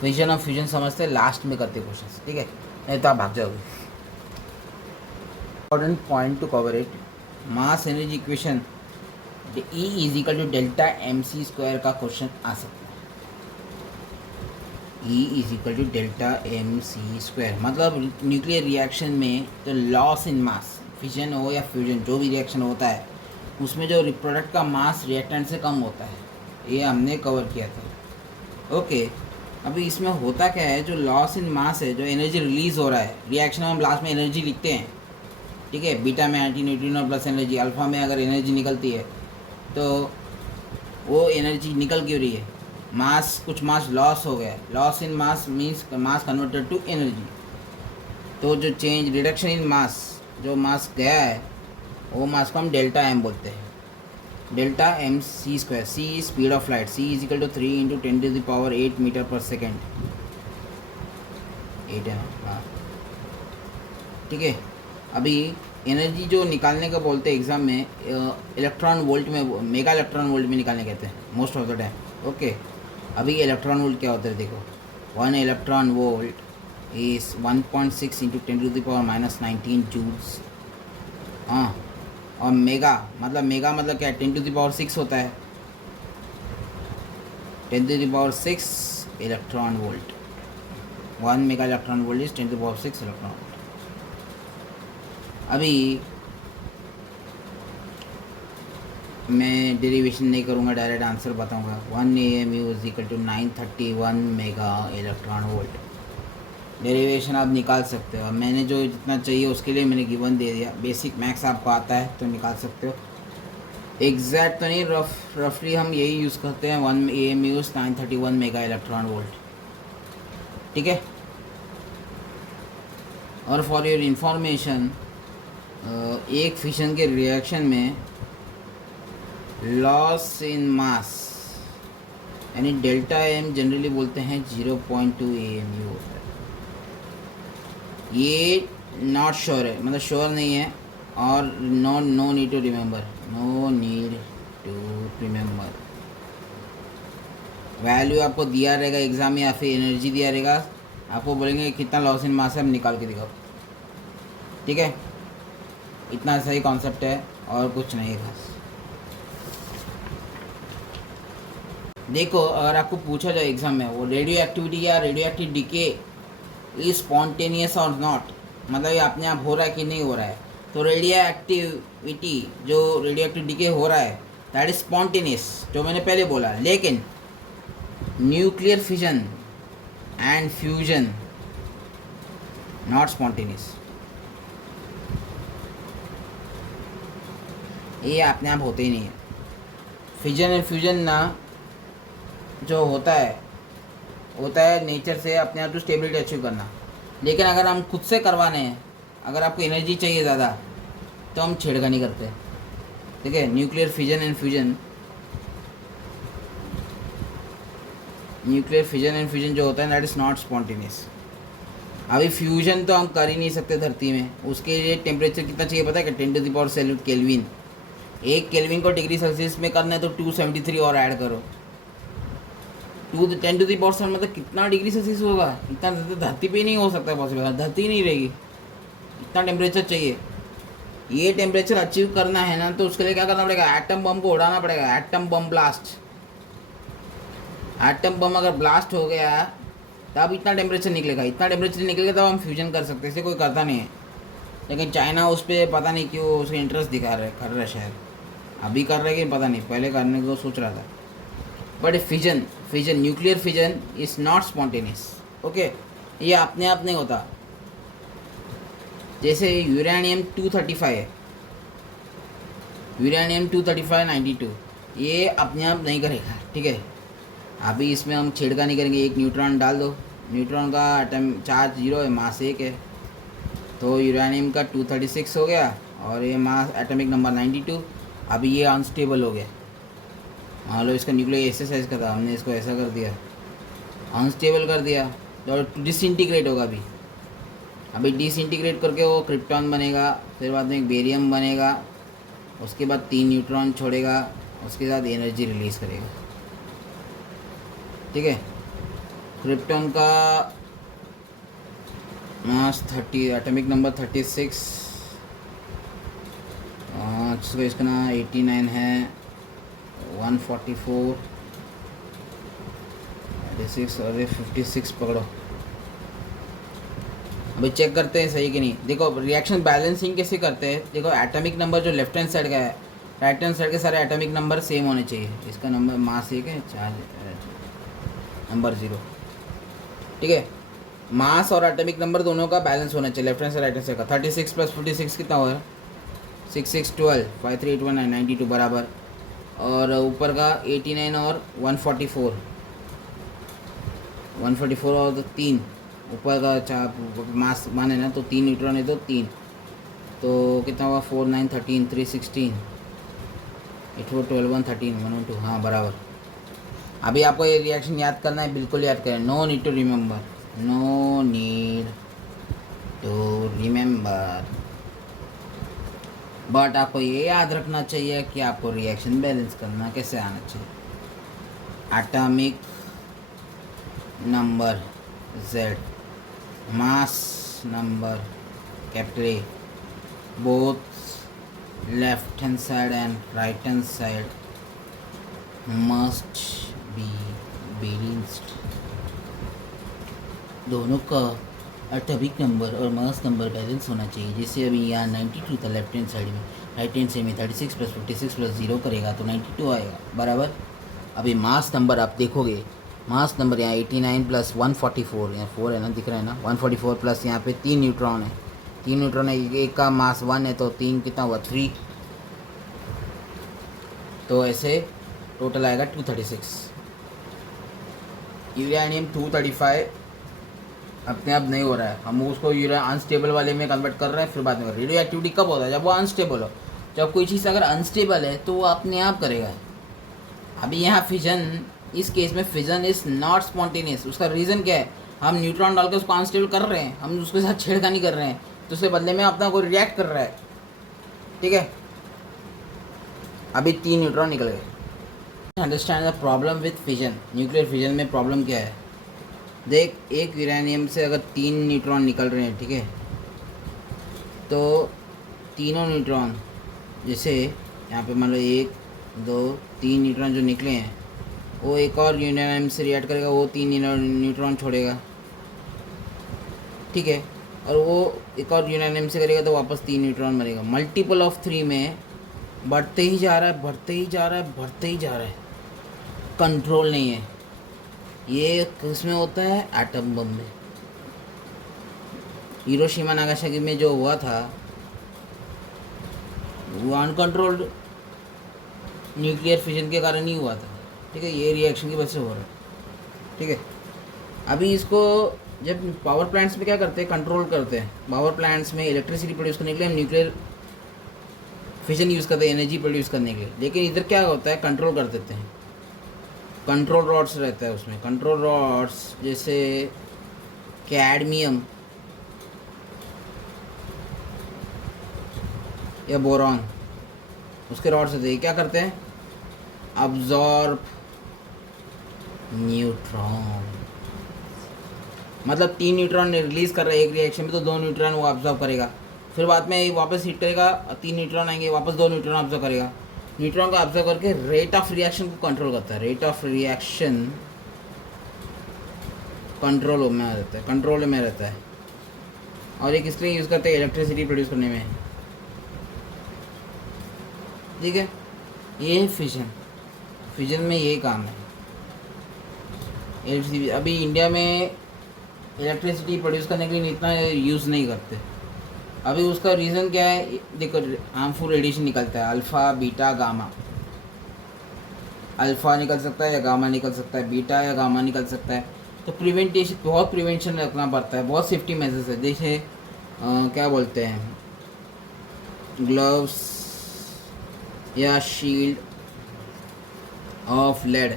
फिजन और फ्यूजन समझते लास्ट में करते क्वेश्चन, ठीक है, नहीं तो आप भाग जाओगे। Important point two cover it, mass energy equation E=Δ mc² का क्वेश्चन आ सकता है। E=Δ mc², मतलब न्यूक्लियर रिएक्शन में जो लॉस इन मास, फिजन हो या फ्यूजन, जो भी रिएक्शन होता है उसमें जो प्रोडक्ट का मास रिएक्टेंट से कम होता है, ये हमने कवर किया था, ओके। अभी इसमें होता क्या है, जो लॉस इन मास है, जो एनर्जी रिलीज हो रहा है, रिएक्शन में हम लास्ट में एनर्जी लिखते हैं, ठीक है, बीटा में anti neutrino plus energy, alpha में अगर एनर्जी निकलती है तो वो एनर्जी निकल क्यों रही है, मास, कुछ मास लॉस हो गया, loss in mass means mass converted to energy. तो जो चेंज, रिडक्शन इन मास, जो मास गया है वो मास को हम डेल्टा एम बोलते हैं, delta M C square, C speed of light, C is equal to 3 into 10⁸ metre पर सेकेंड, 8 है हाँ, ठीक है। अभी एनर्जी जो निकालने का बोलते हैं एग्ज़ाम में, इलेक्ट्रॉन वोल्ट में, मेगा इलेक्ट्रॉन वोल्ट में निकालने कहते हैं most of the time, okay. अभी इलेक्ट्रॉन वोल्ट क्या होता है, देखो 1 electron volt is 1.6 into 10⁻⁻19 joules, हाँ। और मेगा मतलब क्या है, 10⁻6 होता है, 10⁻6 electron volt, 1 mega electron volt is 10⁻6 electron volt. अभी मैं डेरिवेशन नहीं करूँगा, डायरेक्ट आंसर बताऊँगा। 1 AMU is equal to 931 mega electron volt. Derivation आप निकाल सकते हो, मैंने जो जितना चाहिए उसके लिए मैंने गिवन दे दिया, बेसिक मैथ्स आपको आता है तो निकाल सकते हो, एग्जैक्ट तो नहीं, रफली हम यही यूज़ करते हैं। 1 AMU is 931 mega electron volt, ठीक है। और फॉर योर इंफॉर्मेशन, एक फिशन के रिएक्शन में लॉस इन मास यानी डेल्टा एम जनरली बोलते हैं 0.2 AMU होता है। ये नॉट श्योर है, मतलब श्योर नहीं है, और no need to remember, no need to remember. Value आपको दिया रहेगा एग्ज़ाम में, या फिर एनर्जी दिया रहेगा, आपको बोलेंगे कितना लॉस इन मास है, हम निकाल के दिखाओ, ठीक है। इतना सही कॉन्सेप्ट है और कुछ नहीं है खास। देखो, अगर आपको पूछा जाए एग्ज़ाम में, वो रेडियो एक्टिविटी या radio active decay is spontaneous और नॉट, मतलब ये अपने आप हो रहा है कि नहीं हो रहा है, तो रेडियो एक्टिविटी, जो रेडियो एक्टिव डिके हो रहा है, दैट इज स्पॉन्टेनियस, जो मैंने पहले बोला। लेकिन nuclear fission and fusion not spontaneous, ये अपने आप होते ही नहीं है। फिजन एंड फ्यूजन ना जो होता है नेचर से अपने आप तो स्टेबिलिटी अचीव करना, लेकिन अगर हम खुद से करवाने हैं, अगर आपको एनर्जी चाहिए ज़्यादा, तो हम छेड़खानी करते हैं, ठीक है। न्यूक्लियर फिजन एंड फ्यूजन जो होता है दैट इज़ नॉट स्पॉन्टेनियस। अभी फ्यूजन तो हम कर ही नहीं सकते धरती में, उसके लिए टेम्परेचर कितना चाहिए पता है कि 10⁻⁷ केल्विन। 1 केल्विन को डिग्री सेल्सियस में करना है तो 273 और ऐड करो, 10⁻⁷ मतलब कितना डिग्री सेल्सियस होगा, इतना धरती पे ही नहीं हो सकता पॉसिबल, धरती नहीं रहेगी, इतना टेम्परेचर चाहिए। ये टेम्परेचर अचीव करना है ना, तो उसके लिए क्या करना पड़ेगा, एटम बम को उड़ाना पड़ेगा, atom bomb blast. Atom bomb अगर ब्लास्ट हो गया तब इतना टेम्परेचर निकलेगा, इतना टेम्परेचर निकलेगा तब हम फ्यूजन कर सकते हैं, इसे कोई करता नहीं है। लेकिन चाइना उस पर पता नहीं क्यों उसका इंटरेस्ट दिखा रहा है, कर रहा है शायद, अभी कर रहे हैं कि पता नहीं, पहले करने को सोच रहा था। But fission nuclear fission is not spontaneous, okay. ये अपने आप नहीं होता। जैसे यूरेनियम 235 है, यूरेनियम 235-92, ये अपने आप नहीं करेगा, ठीक है। अभी इसमें हम छेड़खानी करेंगे, एक न्यूट्रॉन डाल दो, न्यूट्रॉन का एटम चार्ज 0 है, मास 1 है, तो यूरेनियम का 236 हो गया और ये मास एटॉमिक नंबर 92। अभी ये अनस्टेबल हो गया, मान लो इसका न्यूक्लियर एक्सरसाइज का था, हमने इसको ऐसा कर दिया, अनस्टेबल कर दिया, तो डिसइंटीग्रेट होगा। अभी डिसइंटीग्रेट करके वो क्रिप्टॉन बनेगा, फिर बाद में एक बेरियम बनेगा, उसके बाद 3 न्यूट्रॉन छोड़ेगा, उसके साथ एनर्जी रिलीज़ करेगा, ठीक है। क्रिप्टॉन का मास 30, एटॉमिक नंबर 36, इसका ना 89 है, 144, 36 और 56 पकड़ो। अभी चेक करते हैं सही कि नहीं। देखो रिएक्शन बैलेंसिंग कैसे करते हैं, देखो एटॉमिक नंबर जो लेफ्ट हैंड साइड का है, राइट हैंड साइड के सारे एटॉमिक नंबर सेम होने चाहिए। इसका नंबर मास 1 है, चार्ज नंबर 0, ठीक है। मास और एटॉमिक नंबर दोनों का बैलेंस होना चाहिए, लेफ्ट हैंड से राइट हैंड से का। 36 + 56 कितना होगा? 6 6 12 5 3 8 1 9 92 बराबर। और ऊपर का 89 और 144 और तो 3 ऊपर का चार मास माने ना, तो 3 न्यूट्रॉन है तो 3, तो कितना हुआ? 4 9 13 3 16 8 4 12 1 13 1 2, हाँ बराबर। अभी आपको ये रिएक्शन याद करना है, बिल्कुल याद करें, no need to remember, no need to remember. But आपको ये याद रखना चाहिए कि आपको रिएक्शन बैलेंस करना कैसे आना चाहिए। Atomic number Z, mass number capital A, both left hand side and right hand side must be balanced। दोनों का एटॉमिक नंबर और मास नंबर बैलेंस होना चाहिए। जैसे अभी यहाँ 92 था लेफ्ट हैंड साइड में, राइट हैंड साइड में 36 + 56 + 0 करेगा तो 92 आएगा बराबर। अभी मास नंबर आप देखोगे, मास नंबर यहाँ 89 + 144, यहाँ 4 है ना, दिख रहा है ना, 144 प्लस यहाँ पे 3 न्यूट्रॉन है, 3 न्यूट्रॉन है, एक का मास 1 है तो 3 कितना हुआ? 3, तो ऐसे टोटल आएगा 236। यूरेनियम 235 अपने आप नहीं हो रहा है, हम उसको अनस्टेबल वाले में कन्वर्ट कर रहे हैं, फिर बाद में रेडियो एक्टिविटी कब होता है? जब वो अनस्टेबल हो। जब कोई चीज़ अगर अनस्टेबल है तो वो अपने आप करेगा। अभी यहाँ फिजन, इस केस में फिजन इज़ नॉट स्पॉन्टेनियस। उसका रीज़न क्या है? हम न्यूट्रॉन डाल के उसको अनस्टेबल कर रहे हैं, हम उसके साथ छेड़खानी कर रहे हैं, तो उसके बदले में अपना कोई रिएक्ट कर रहा है, ठीक है। अभी 3 न्यूट्रॉन निकल गए। Understand the problem with fission. Nuclear fission में प्रॉब्लम क्या है? देख, एक यूरेनियम से अगर 3 न्यूट्रॉन निकल रहे हैं, ठीक है, तो तीनों न्यूट्रॉन, जैसे यहाँ पे मान लो 1 2 3 न्यूट्रॉन जो निकले हैं, वो एक और यूरेनियम से रिएक्ट करेगा, वो 3 न्यूट्रॉन छोड़ेगा, ठीक है, और वो एक और यूरेनियम से करेगा तो वापस 3 न्यूट्रॉन मरेगा। मल्टीपल ऑफ 3 में बढ़ते ही जा रहा है, बढ़ते ही जा रहा है, बढ़ते ही जा रहा है, कंट्रोल नहीं है। ये किसमें होता है? एटम बम में। हिरोशिमा नागासाकी में जो हुआ था वो अनकंट्रोल्ड न्यूक्लियर फिजन के कारण ही हुआ था, ठीक है, ये रिएक्शन की वजह से हो रहा है, ठीक है। अभी इसको जब पावर प्लांट्स में क्या करते हैं? कंट्रोल करते हैं। पावर प्लांट्स में इलेक्ट्रिसिटी प्रोड्यूस करने के लिए हम न्यूक्लियर फिजन यूज़ करते हैं एनर्जी प्रोड्यूस करने के लिए, लेकिन इधर क्या होता है? कंट्रोल कर देते हैं। कंट्रोल रॉड्स रहता है उसमें, कंट्रोल रॉड्स जैसे कैडमियम या बोरॉन, उसके रॉड्स होते हैं, क्या करते हैं? Absorb neutron. मतलब 3 न्यूट्रॉन रिलीज़ कर रहा है एक रिएक्शन में, तो 2 न्यूट्रॉन वो ऑब्जॉर्व करेगा, फिर बाद में वापस हिट करेगा, 3 न्यूट्रॉन आएंगे, वापस 2 न्यूट्रॉन ऑब्जॉर्व करेगा। न्यूट्रॉन को ऑब्जर्व करके रेट ऑफ रिएक्शन को कंट्रोल करता है। रेट ऑफ रिएक्शन कंट्रोल में रहता है, कंट्रोल में रहता है। और ये किस लिए यूज़ करते हैं? इलेक्ट्रिसिटी प्रोड्यूस करने में, ठीक है। ये है फिजन। फिजन में ये काम है। अभी इंडिया में इलेक्ट्रिसिटी प्रोड्यूस करने के लिए इतना यूज़ नहीं करते। अभी उसका रीज़न क्या है? देखो, हार्मफुल रेडिएशन निकलता है, अल्फ़ा बीटा गामा। अल्फ़ा निकल सकता है या गामा निकल सकता है, बीटा या गामा निकल सकता है। तो प्रिवेंटेशन, बहुत प्रिवेंशन रखना पड़ता है, बहुत सेफ्टी मेजर्स है। जैसे क्या बोलते हैं, ग्लव्स या शील्ड ऑफ लेड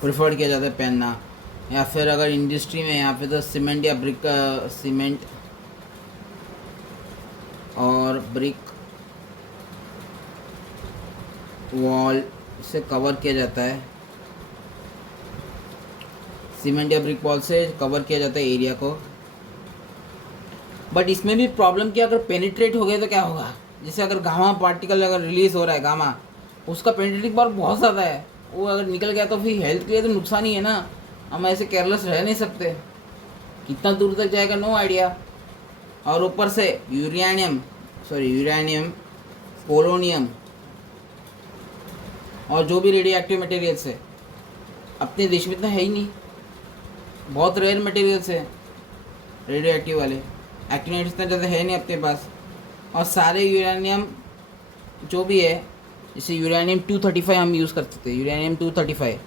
प्रेफर्ड किया जाता है पहनना। या फिर अगर इंडस्ट्री में यहाँ पे तो सीमेंट या ब्रिक, सीमेंट और ब्रिक वॉल से कवर किया जाता है, सीमेंट या ब्रिक वॉल से कवर किया जाता है एरिया को। बट इसमें भी प्रॉब्लम क्या, अगर पेनिट्रेट हो गया तो क्या होगा? जैसे अगर गामा पार्टिकल अगर रिलीज़ हो रहा है, गामा, उसका पेनिट्रेटिंग पावर बहुत ज़्यादा है, वो अगर निकल गया तो फिर हेल्थ के लिए तो नुकसान ही है ना। हम ऐसे केयरलेस रह नहीं सकते, कितना दूर तक जाएगा नो आइडिया। और ऊपर से यूरेनियम, पोलोनियम और जो भी रेडियो एक्टिव मटेरियल्स है, अपने देश में इतना है ही नहीं। बहुत रेयर मटेरियल्स है रेडियो एक्टिव वाले। एक्टिनेट इतना ज़्यादा है नहीं अपने पास। और सारे यूरेनियम जो भी है, जैसे यूरेनियम 235 हम यूज़ कर सकते हैं, यूरेनियम 235,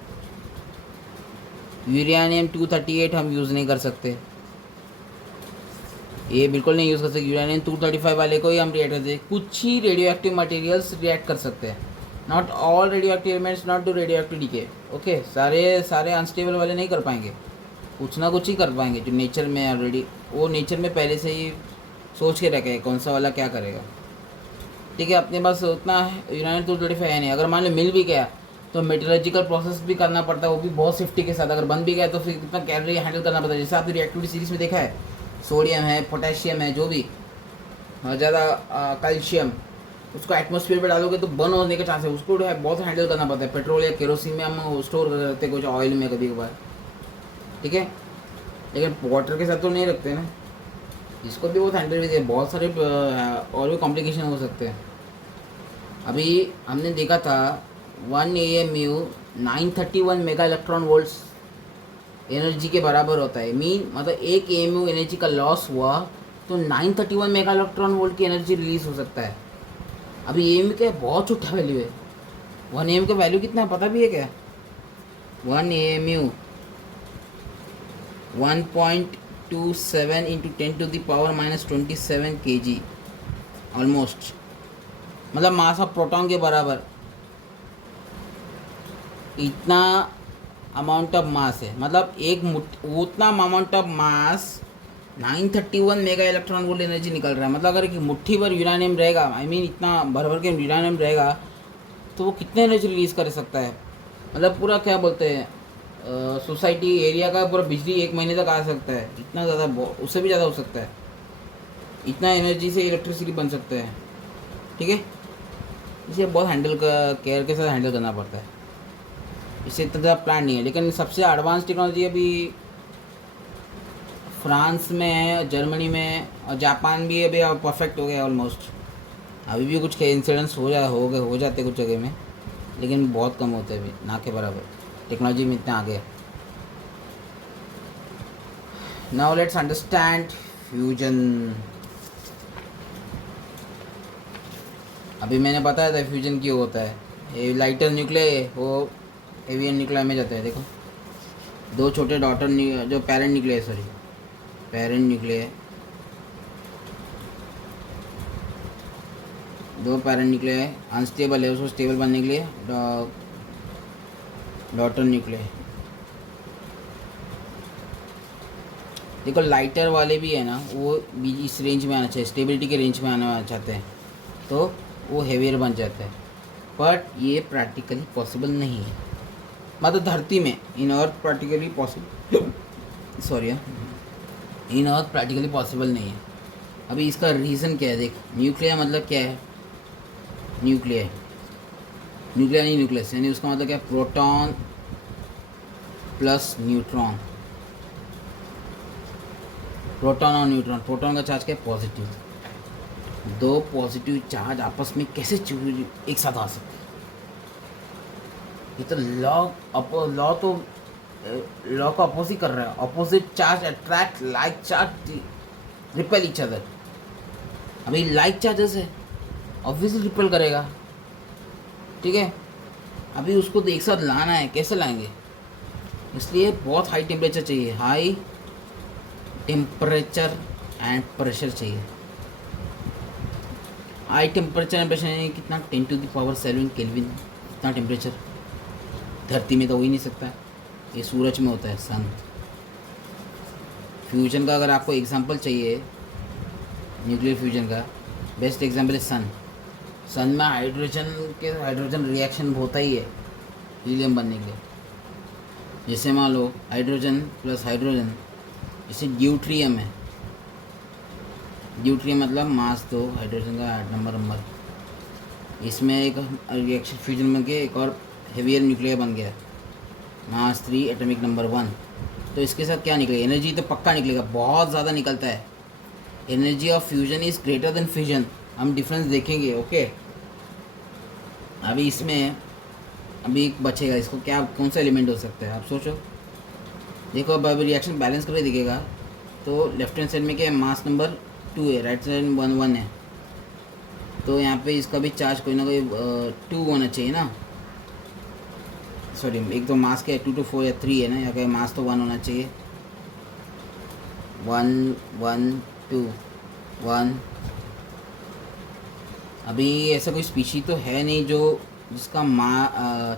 यूरेनियम 238 हम यूज़ नहीं कर सकते, ये बिल्कुल नहीं यूज़ कर सकते। यूरेनियम 235 वाले को ही हम रिएक्ट करते हैं। कुछ ही रेडियो एक्टिव मटेरियल्स रिएक्ट कर सकते हैं, not all radio active elements not do radio active decay. Okay, सारे अनस्टेबल वाले नहीं कर पाएंगे, कुछ ना कुछ ही कर पाएंगे जो नेचर में ऑलरेडी, वो नेचर में पहले से ही सोच के रखे कौन सा वाला क्या करेगा। ठीक है, अपने पास उतना यूरेनियम 235 है नहीं। अगर मान लो मिल भी गया तो मेटलर्जिकल प्रोसेस भी करना पड़ता है, वो भी बहुत सेफ्टी के साथ। अगर बन भी गया तो फिर कितना कैलोरी हैंडल करना पड़ता है। जैसे आपने रिएक्टिविटी सीरीज में देखा है, सोडियम है, पोटेशियम है, जो भी ज़्यादा कैल्शियम, उसको एटमॉस्फेयर पे डालोगे तो बर्न होने के चांस है, उसको बहुत हैंडल करना पड़ता है। पेट्रोल या केरोसिन में हम स्टोर करते हैं, कुछ ऑयल में कभी कभार, ठीक है, लेकिन वाटर के साथ तो नहीं रखते ना, इसको भी बहुत हैंडल है। बहुत सारे और भी कॉम्प्लिकेशन हो सकते हैं। अभी हमने देखा था 1 AMU 931 mega electron volts energy के बराबर होता है। मतलब 1 AMU एनर्जी का लॉस हुआ तो 931 मेगा इलेक्ट्रॉन वोल्ट की एनर्जी रिलीज हो सकता है। अभी AMU का बहुत छोटा वैल्यू है। 1 AMU का वैल्यू कितना है पता भी है क्या? 1 AMU 1.27 इंटू 10⁻⁻27 kg ऑलमोस्ट, मतलब मास ऑफ प्रोटॉन के बराबर इतना अमाउंट ऑफ मास है। मतलब उतना amount of mass 931 mega electron volt energy निकल रहा है। मतलब अगर एक मुट्ठी भर यूरेनियम रहेगा, इतना भर भर के यूरेनियम रहेगा तो वो कितने एनर्जी रिलीज़ कर सकता है। मतलब पूरा क्या बोलते हैं, सोसाइटी एरिया का पूरा बिजली 1 महीने तक आ सकता है। इतना ज़्यादा, उससे भी ज़्यादा हो सकता है। इतना एनर्जी से इलेक्ट्रिसिटी बन सकता है। ठीक है, इसे बहुत केयर के साथ हैंडल करना पड़ता है। इससे इतना ज़्यादा प्लान नहीं है। लेकिन सबसे एडवांस टेक्नोलॉजी अभी फ्रांस में है, जर्मनी में, और जापान भी अभी परफेक्ट हो गया ऑलमोस्ट। अभी भी कुछ इंसिडेंट्स हो जाते कुछ जगह में, लेकिन बहुत कम होते हैं अभी, ना के बराबर। टेक्नोलॉजी में इतना आगे है। Now let's understand fusion. अभी मैंने बताया था फ्यूजन क्यों होता है। ये लाइटर न्यूक्लियर वो हेवियर न्यूक्लियर में जाता है। देखो, दो छोटे डॉटर जो पेरेंट न्यूक्लियर दो पेरेंट न्यूक्लियर अनस्टेबल है, उसको स्टेबल बनने के लिए डॉटर न्यूक्लियर। देखो, लाइटर वाले भी है ना, वो भी इस रेंज में आना चाहिए, स्टेबिलिटी के रेंज में आना चाहते हैं, तो वो हेवियर बन जाता है। बट ये प्रैक्टिकली पॉसिबल नहीं है। मतलब धरती में इन अर्थ प्रैक्टिकली पॉसिबल नहीं है। अभी इसका रीज़न क्या है? देख, न्यूक्लियर मतलब क्या है? न्यूक्लियर नहीं न्यूक्लियस, यानी उसका मतलब क्या है? Proton plus neutron. प्रोटॉन और न्यूट्रॉन, प्रोटॉन का चार्ज क्या है? पॉजिटिव। दो पॉजिटिव चार्ज आपस में कैसे एक साथ आ सकते हैं? ये तो लॉ का अपोजिट कर रहा है। Opposite charge attract like charge, repel each other. अभी लाइक चार्जेस है, ऑब्वियसली रिपेल करेगा। ठीक है, अभी उसको तो एक साथ लाना है, कैसे लाएंगे? इसलिए बहुत हाई टेम्परेचर चाहिए, हाई टेम्परेचर एंड प्रेशर चाहिए। हाई टेम्परेचर एंड प्रेशर यानी कितना? 10⁻7 केल्विन। इतना टेम्परेचर धरती में तो हो ही नहीं सकता। ये सूरज में होता है, सन। फ्यूजन का अगर आपको एग्जांपल चाहिए, न्यूक्लियर फ्यूजन का बेस्ट एग्जांपल है सन। सन में हाइड्रोजन रिएक्शन होता ही है हीलियम बनने के लिए। जैसे मान लो हाइड्रोजन प्लस हाइड्रोजन, जैसे ड्यूट्रियम है। ड्यूट्रियम मतलब मास 2, हाइड्रोजन का नंबर। इसमें एक रिएक्शन फ्यूजन बन के एक और हेवियर न्यूक्लियर बन गया, मास 3, एटॉमिक नंबर 1। तो इसके साथ क्या निकलेगा? एनर्जी तो पक्का निकलेगा, बहुत ज़्यादा निकलता है। Energy of fusion is greater than fusion. हम डिफरेंस देखेंगे। ओके, अभी इसमें अभी एक बचेगा, इसको क्या, कौन सा एलिमेंट हो सकता है? आप सोचो। देखो अब रिएक्शन बैलेंस करके दिखेगा। तो लेफ्ट हैंड साइड में क्या है, मास नंबर 2 है, राइट साइड में 1 है। तो यहाँ पे इसका भी चार्ज कोई ना कोई 2 होना चाहिए ना, सॉरी एक तो मास क्या है 2 to 4 या 3 है ना, यहाँ का मास तो 1 होना चाहिए। 1 1 2 1। अभी ऐसा कोई स्पीशी तो है नहीं जो जिसका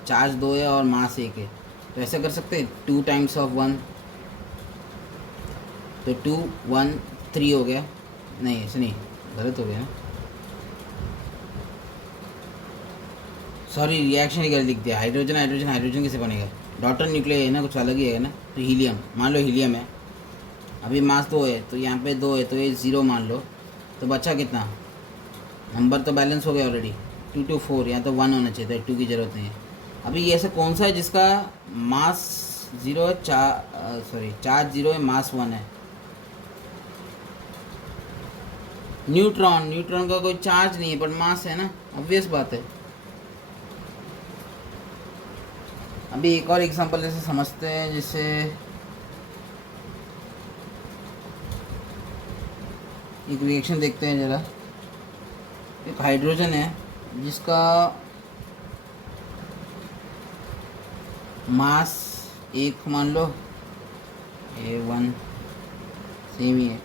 चार्ज 2 है और मास 1 है। तो ऐसा कर सकते हैं 2 times of 1, तो 2 1 3 हो गया। नहीं ऐसे नहीं, गलत हो गया ना, सॉरी रिएक्शन ही गलत लिख दिया। हाइड्रोजन हाइड्रोजन हाइड्रोजन कैसे बनेगा, डॉटर न्यूक्लियर है ना, कुछ अलग ही है ना। तो हीलियम, मान लो हीलियम है, अभी मास 2 है तो यहाँ पे 2 है तो ये 0 मान लो। तो बचा कितना, नंबर तो बैलेंस हो गया ऑलरेडी 2 to 4, यहाँ तो 1 होना चाहिए था, 2 की ज़रूरत नहीं है। अभी ये ऐसा कौन सा है जिसका मास 0 है, चार्ज 0 है, मास 1 है। न्यूट्रॉन, न्यूट्रॉन का कोई चार्ज नहीं है पर मास है ना, ऑब्वियस बात है। अभी एक और एग्जांपल जैसे समझते हैं, जैसे एक रिएक्शन देखते हैं ज़रा। एक हाइड्रोजन है जिसका मास 1 मान लो, A1 सेम ही है।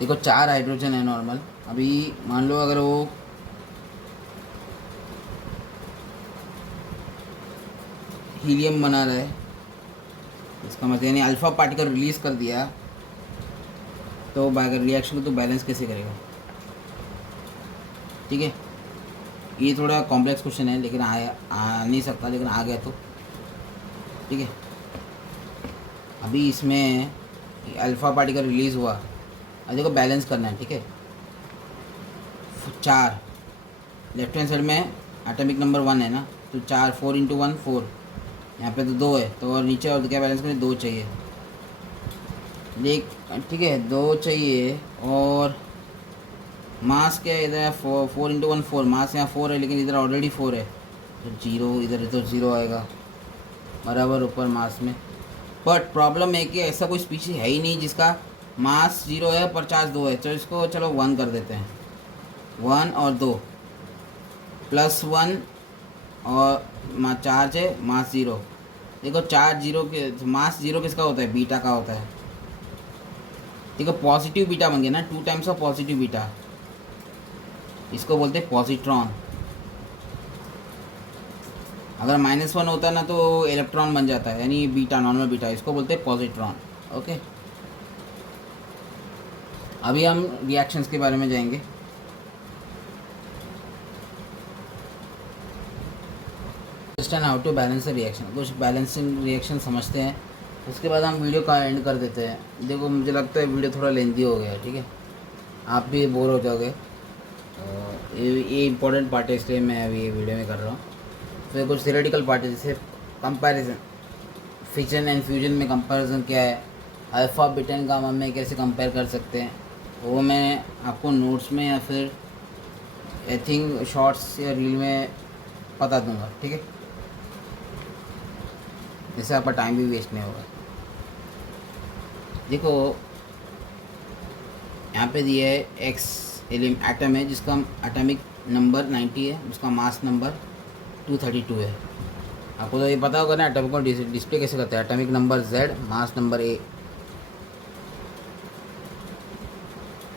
देखो 4 हाइड्रोजन है नॉर्मल। अभी मान लो अगर वो हीलियम बना रहा है, इसका मतलब यानी अल्फ़ा पार्टिकल रिलीज़ कर दिया, तो अगर रिएक्शन को तो बैलेंस कैसे करेगा। ठीक है, ये थोड़ा कॉम्प्लेक्स क्वेश्चन है लेकिन आ नहीं सकता, लेकिन आ गया तो ठीक है। अभी इसमें अल्फ़ा पार्टिकल रिलीज़ हुआ, अब देखो बैलेंस करना है। ठीक है, 4 लेफ्ट हैंड साइड में एटॉमिक नंबर 1 है ना, तो 4 4 × 1 4, यहाँ पे तो 2 है, तो और नीचे और क्या बैलेंस करें, 2 चाहिए। देख ठीक है 2 चाहिए, और मास क्या है इधर है 4 × 1 4, मास यहाँ 4 है लेकिन इधर ऑलरेडी 4 है, तो 0 इधर तो 0 आएगा बराबर ऊपर मास में। बट प्रॉब्लम है कि ऐसा कोई स्पीशीज है ही नहीं जिसका मास 0 है पर चार्ज 2 है। तो इसको चलो 1 कर देते हैं, 1 और 2 +1 और चार्ज है मास 0। देखो चार्ज 0 के मास 0 किसका होता है, बीटा का होता है। देखो पॉजिटिव बीटा बन गया ना, 2 times ऑफ पॉजिटिव बीटा, इसको बोलते हैं पॉजिट्रॉन। अगर -1 होता है ना तो इलेक्ट्रॉन बन जाता है, यानी बीटा, नॉर्मल बीटा, इसको बोलते हैं पॉजिट्रॉन। ओके, अभी हम रिएक्शंस के बारे में जाएंगे। Understand how to balance a reaction, कुछ बैलेंसिंग रिएक्शन समझते हैं, उसके बाद हम वीडियो का एंड कर देते हैं। देखो मुझे लगता है वीडियो थोड़ा लेंदी हो गया है, ठीक है, आप भी बोर हो जाओगे। ये इंपॉर्टेंट पार्ट है इसलिए मैं अभी ये वीडियो में कर रहा हूँ। फिर कुछ थियोरेटिकल पार्ट है, जैसे कंपैरिजन, फिजन एंड फ्यूजन में कंपैरिजन क्या है, अल्फ़ा बीटा गामा में कैसे कंपेयर कर सकते हैं, वो मैं आपको नोट्स में या फिर आई थिंक शॉर्ट्स या रील में बता दूंगा। ठीक है, जिससे आपका टाइम भी वेस्ट नहीं होगा। देखो यहाँ पे दिया है एक्स एटम है जिसका एटॉमिक नंबर 90 है, उसका मास नंबर 232 है। आपको तो ये पता होगा ना एटॉमिक को डिस्प्ले कैसे करते हैं, atomic number Z, mass number A।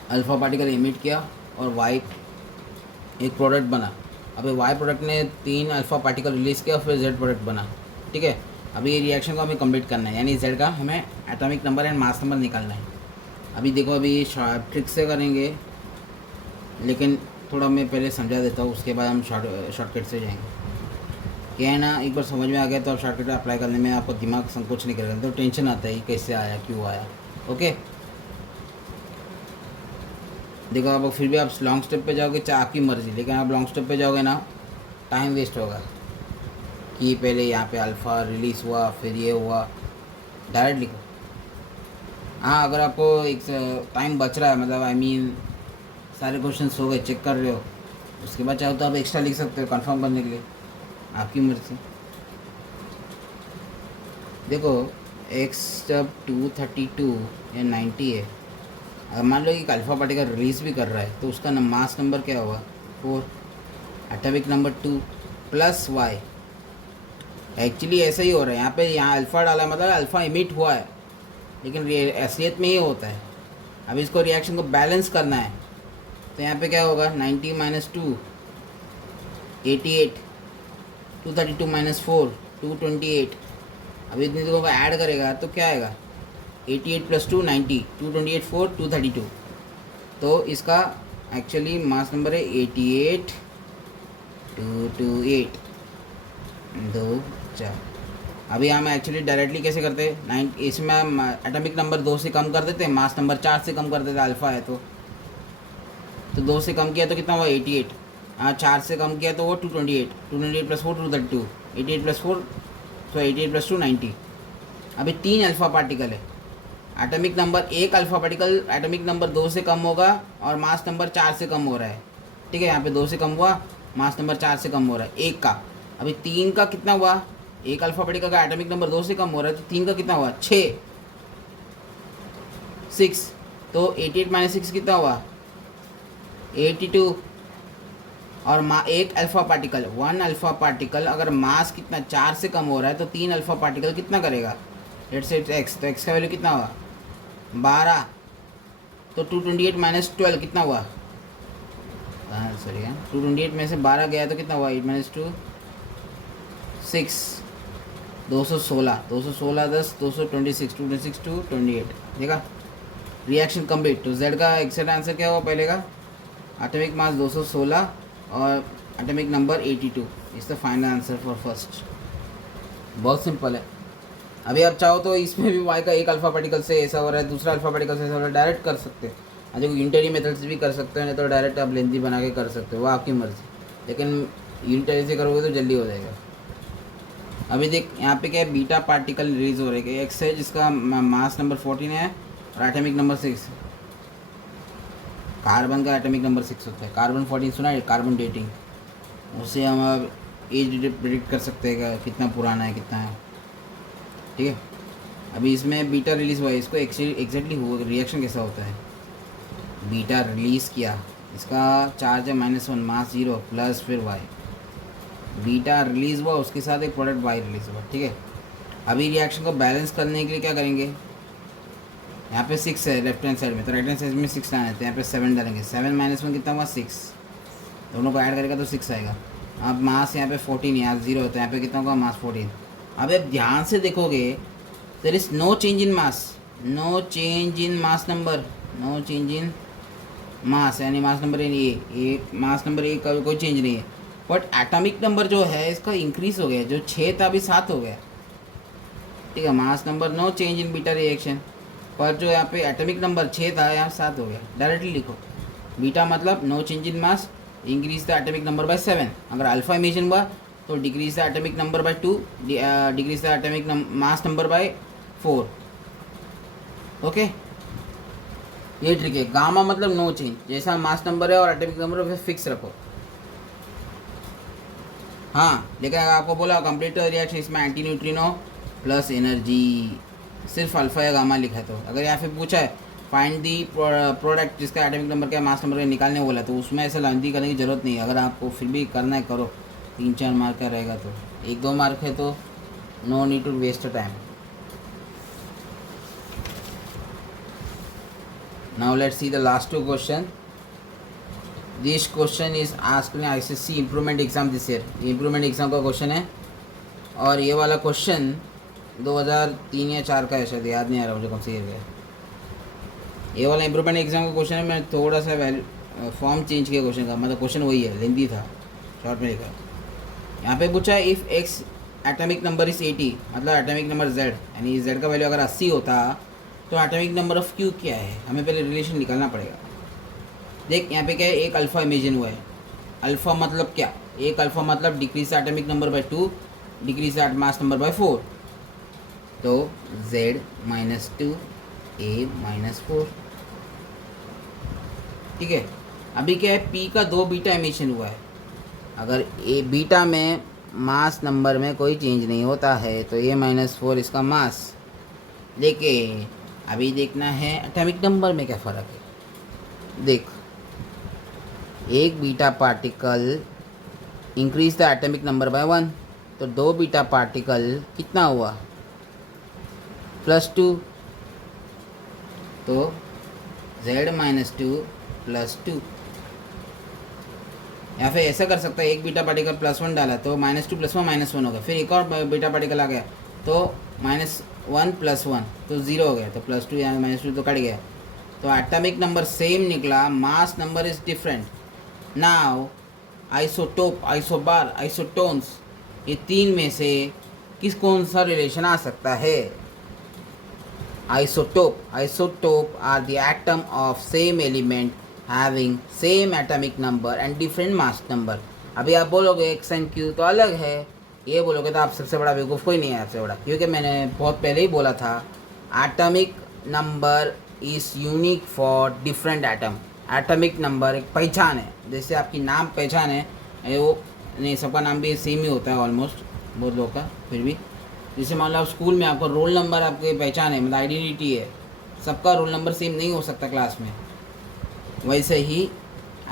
Alpha particle emit किया और Y एक प्रोडक्ट बना। अभी Y प्रोडक्ट ने 3 अल्फ़ा पार्टिकल रिलीज़ किया और फिर Z प्रोडक्ट बना। ठीक है, अभी ये रिएक्शन को हमें कंप्लीट करना है, यानी Z का हमें atomic number and mass number निकालना है। अभी देखो अभी ट्रिक से करेंगे, लेकिन थोड़ा मैं पहले समझा देता हूँ, उसके बाद हम शॉर्टकट से जाएंगे। क्या है ना, एक बार समझ में आ गया तो आप शॉर्टकट अप्लाई करने में आपको दिमाग संकोच नहीं करेगा, तो टेंशन आता है कैसे आया क्यों आया। ओके, देखो अब फिर भी आप लॉन्ग स्टेप पे जाओगे, चाहे आपकी मर्ज़ी, लेकिन आप लॉन्ग स्टेप पे जाओगे ना टाइम वेस्ट होगा कि पहले यहाँ पे अल्फ़ा रिलीज़ हुआ फिर ये हुआ। डायरेक्ट लिखो। हाँ, अगर आपको एक टाइम बच रहा है, मतलब आई मीन सारे क्वेश्चंस हो गए, चेक कर रहे हो, उसके बाद चाहो तो आप एक्स्ट्रा लिख सकते हो कंफर्म करने के लिए, आपकी मर्ज़ी। देखो एक्स जब 232 या 90 है, अगर मान लो कि अल्फा पार्टिकल रिलीज भी कर रहा है तो उसका मास नंबर क्या होगा 4, atomic number 2 plus Y. Actually ऐसा ही हो रहा है यहाँ पे, यहाँ अल्फ़ा डाला मतलब अल्फ़ा इमिट हुआ है, लेकिन असलियत में ये होता है। अब इसको रिएक्शन को बैलेंस करना है तो यहाँ पे क्या होगा 90 माइनस 2 88, 232 माइनस 4 228। अब इतनी दोनों को ऐड करेगा तो क्या आएगा 88 प्लस 2 90, 228 4 232। तो इसका एक्चुअली मास नंबर है 88 228 2 4। अभी हम एक्चुअली डायरेक्टली कैसे करते हैं, 9 इसमें हम एटॉमिक नंबर 2 से कम कर देते हैं, मास नंबर 4 से कम कर देते हैं, अल्फ़ा है तो 2 से कम किया तो कितना हुआ 88। हाँ 4 से कम किया तो वो 228, 228 प्लस 4 232, 88 प्लस 4 तो 88 प्लस 2 90। अभी 3 अल्फ़ा पार्टिकल है, atomic number 1 alpha particle atomic number 2 से कम होगा और मास नंबर 4 से कम हो रहा है। ठीक है, यहाँ पे 2 से कम हुआ, मास नंबर 4 से कम हो रहा है, 1 का। अभी 3 का कितना हुआ, 1 अल्फ़ा पार्टिकल का एटॉमिक नंबर 2 से कम हो रहा है तो 3 का कितना हुआ 6 6। तो 88 माइनस 6 कितना हुआ 82। और एक अल्फ़ा पार्टिकल 1 अल्फ़ा पार्टिकल अगर मास कितना 4 से कम हो रहा है तो 3 अल्फ़ा पार्टिकल कितना करेगा, लेट्स से एक्स, तो एक्स का वैल्यू कितना हुआ 12। तो 228 माइनस 12 कितना हुआ, सॉरी 228 में से 12 गया तो कितना हुआ 8 माइनस 2 6, 216 216 10 226 226 2 28। देखा रिएक्शन कंप्लीट। तो जेड का एक्सेट आंसर क्या हुआ पहले का, एटॉमिक मास 216 और atomic number 82 is the final answer for first. बहुत सिंपल है। अभी आप चाहो तो इसमें भी वाई का एक अल्फ़ा पार्टिकल से ऐसा हो रहा है, दूसरा अल्फ़ा पार्टिकल से ऐसा हो रहा है, डायरेक्ट कर सकते हैं। देखो यूनिटरी मेथड्स भी कर सकते हैं, नहीं तो डायरेक्ट आप लेंथी बना के कर सकते हो, वो आपकी मर्ज़ी, लेकिन यूनिटरी से करोगे तो जल्दी हो जाएगा। अभी देख यहाँ पे क्या है, बीटा पार्टिकल रिलीज हो रहे हैं, एक्स है जिसका मास नंबर 14 है और एटॉमिक नंबर 6। कार्बन का एटॉमिक नंबर 6 होता है, कार्बन 14 सुना है, कार्बन डेटिंग, उससे हम अब एज प्रिडिक्ट कर सकते हैं कितना पुराना है कितना है। ठीक है, अभी इसमें बीटा रिलीज़ हुआ है, इसको एग्जैक्टली हुआ रिएक्शन कैसा होता है। बीटा रिलीज़ किया, इसका चार्ज है -1, मास 0 प्लस फिर वाई, बीटा रिलीज़ हुआ उसके साथ एक प्रोडक्ट वाई रिलीज़ हुआ। ठीक है, अभी रिएक्शन को बैलेंस करने के लिए क्या करेंगे, यहाँ पे 6 है लेफ्ट हैंड साइड में, तो राइट हैंड साइड में 6 लाना है, तो यहाँ पे 7 डालेंगे, 7 माइनस 1 कितना हुआ 6, दोनों को ऐड करेगा तो 6 आएगा। अब मास यहाँ पे 14 यहाँ 0 होता है, यहाँ पे कितना होगा मास 14। अब आप ध्यान से देखोगे there is no change in mass, no change in mass number, no change in mass, यानी mass number A mass number A का कोई चेंज नहीं है, बट एटॉमिक नंबर जो है इसका इंक्रीज हो गया, जो 6 था अभी 7 हो गया। ठीक है, mass number no change in beta reaction, पर जो यहाँ पे एटॉमिक नंबर 6 था यहाँ 7 हो गया। डायरेक्टली लिखो, बीटा मतलब no change in mass, increase the atomic number by 7। अगर अल्फा इमेजिन हुआ तो decrease the atomic number by 2, decrease the atomic mass number by 4। Okay, ये ट्रिक है। गामा मतलब नो चेंज, जैसा मास नंबर है और एटॉमिक नंबर वैसे फिक्स रखो। हाँ, लेकिन अगर आपको बोला कंप्लीट रिएक्शन इसमें एंटी न्यूट्रिनो प्लस एनर्जी, सिर्फ अल्फा या गामा लिखा है, तो अगर यहाँ पे पूछा है फाइंड दी प्रोडक्ट जिसका एटॉमिक नंबर क्या मास नंबर निकालने बोला, तो उसमें ऐसा लेंथी करने की ज़रूरत नहीं है। अगर आपको फिर भी करना है करो, 3-4 मार्क का रहेगा, तो 1-2 मार्क है तो no need to waste time. Now let's see the last 2 question. This question is asked in ICSE improvement exam this year, ये इम्प्रूवमेंट एग्जाम का क्वेश्चन है, और ये वाला क्वेश्चन 2003 या 4 का है, शायद याद नहीं आ रहा मुझे कौन सा ईयर का है। ये वाला इम्प्रूवमेंट एग्जाम का क्वेश्चन है, मैंने थोड़ा सा फॉर्म चेंज किया क्वेश्चन का, मतलब क्वेश्चन वही है, लेंथी था, शॉर्ट में लिखा। यहाँ पे पूछा है if x atomic number is 80, मतलब एटॉमिक नंबर जेड, यानी जेड का वैल्यू अगर 80 होता तो एटॉमिक नंबर ऑफ क्यू क्या है, हमें पहले रिलेशन निकालना पड़ेगा। देख यहाँ पे क्या है, एक अल्फ़ा इमेजिन हुआ है, अल्फ़ा मतलब क्या, एक अल्फ़ा मतलब decrease atomic number by 2, decrease at mass number by 4, तो z -2 a -4। ठीक है, अभी क्या है, p का 2 बीटा इमिशन हुआ है, अगर ए बीटा में मास नंबर में कोई चेंज नहीं होता है, तो A-4 इसका मास। लेकिन अभी देखना है एटॉमिक नंबर में क्या फ़र्क है। देख, एक beta particle increase the atomic number bye 1, तो 2 बीटा पार्टिकल कितना हुआ, +2, तो Z-2 +2। या फिर ऐसा कर सकता है, एक बीटा पार्टिकल +1 डाला तो -2 + 1 -1 हो गया, फिर एक और बीटा पार्टिकल आ गया तो -1 + 1 तो 0 हो गया, तो +2 या -2 तो कट गया, तो एटॉमिक नंबर सेम निकला, मास number is different. Now isotope, isobar, isotones, ये तीन में से कौन सा रिलेशन आ सकता है। Isotope are the atom of same element having same atomic number and different mass number। अभी आप बोलोगे X and Q तो अलग है, ये बोलोगे तो आप सबसे बड़ा बेवकूफ़ कोई नहीं है आपसे बड़ा, क्योंकि मैंने बहुत पहले ही बोला था atomic number is unique for different atom. Atomic number एक पहचान है, जैसे आपकी नाम पहचान है, वो नहीं सबका नाम भी सेम ही होता है ऑलमोस्ट, बहुत लोगों का, फिर भी जैसे मान लो आप स्कूल में आपका रोल नंबर आपकी पहचान है, मतलब आइडेंटिटी है, सबका रोल नंबर सेम नहीं हो सकता क्लास में, वैसे ही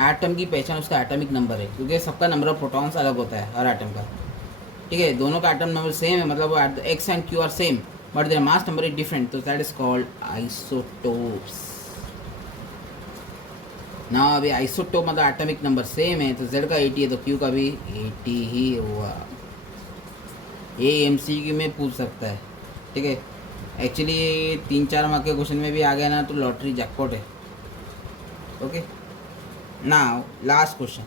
एटम की पहचान उसका एटॉमिक नंबर है, क्योंकि सबका नंबर ऑफ प्रोटॉन्स अलग होता है हर एटम का, ठीक है। दोनों का एटम नंबर सेम है, मतलब X and Q are same but their mass number is different, तो दैट इज कॉल्ड आइसोटोप्स। ना अभी आइसोटोप मतलब एटॉमिक नंबर सेम है, तो Z का 80 है तो Q का भी 80 ही हुआ। ये MCQ में पूछ सकता है, ठीक है। एक्चुअली 3-4 मार्क के क्वेश्चन में भी आ गया ना तो लॉटरी जैकपॉट है। Okay, now last question,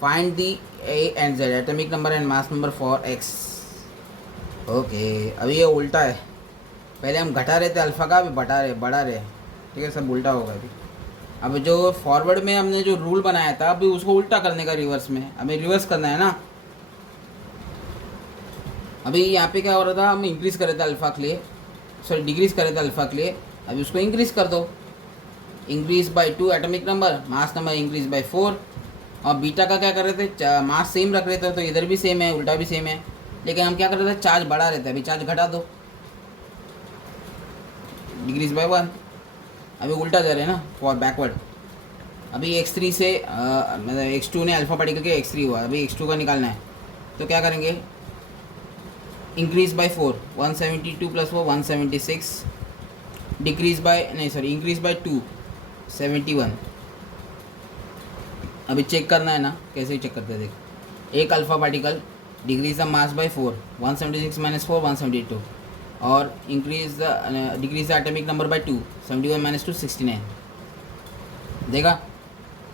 find the A and Z atomic number and mass number for X। Okay, अभी ये उल्टा है, पहले हम घटा रहे थे अल्फ़ा का, अभी बढ़ा रहे, ठीक है, सब उल्टा होगा अभी। अब जो फॉरवर्ड में हमने जो रूल बनाया था अभी उसको उल्टा करने का रिवर्स में, हमें रिवर्स करना है ना। अभी यहाँ पे क्या हो रहा था, हम इंक्रीज़ कर रहे थे अल्फ़ा के लिए, सॉरी डिक्रीज़ कर रहे थे अल्फ़ा के लिए, अभी उसको इंक्रीज़ कर दो, increase by 2 atomic number, mass number increase by 4। और बीटा का क्या कर रहे थे, मास सेम रख रहे थे, तो इधर भी सेम है, उल्टा भी सेम है, लेकिन हम क्या कर रहे थे, चार्ज बढ़ा रहे थे, अभी चार्ज घटा दो, डिक्रीज़ बाय 1, अभी उल्टा जा रहे हैं ना, फॉर बैकवर्ड। अभी X3 से मतलब X2 ने अल्फ़ा पार्टिकल के X3 हुआ, अभी X2 का निकालना है, तो क्या करेंगे, इंक्रीज़ बाय 4, 172 + 4 176, डिक्रीज़ बाय नहीं सॉरी इंक्रीज़ बाय 2 71। अभी चेक करना है ना, कैसे चेक करते हैं देख, एक alpha particle decrease the mass by 4, 176 - 4 172, और increase the decrease the atomic number by 2, 71 - 2 69। देखा,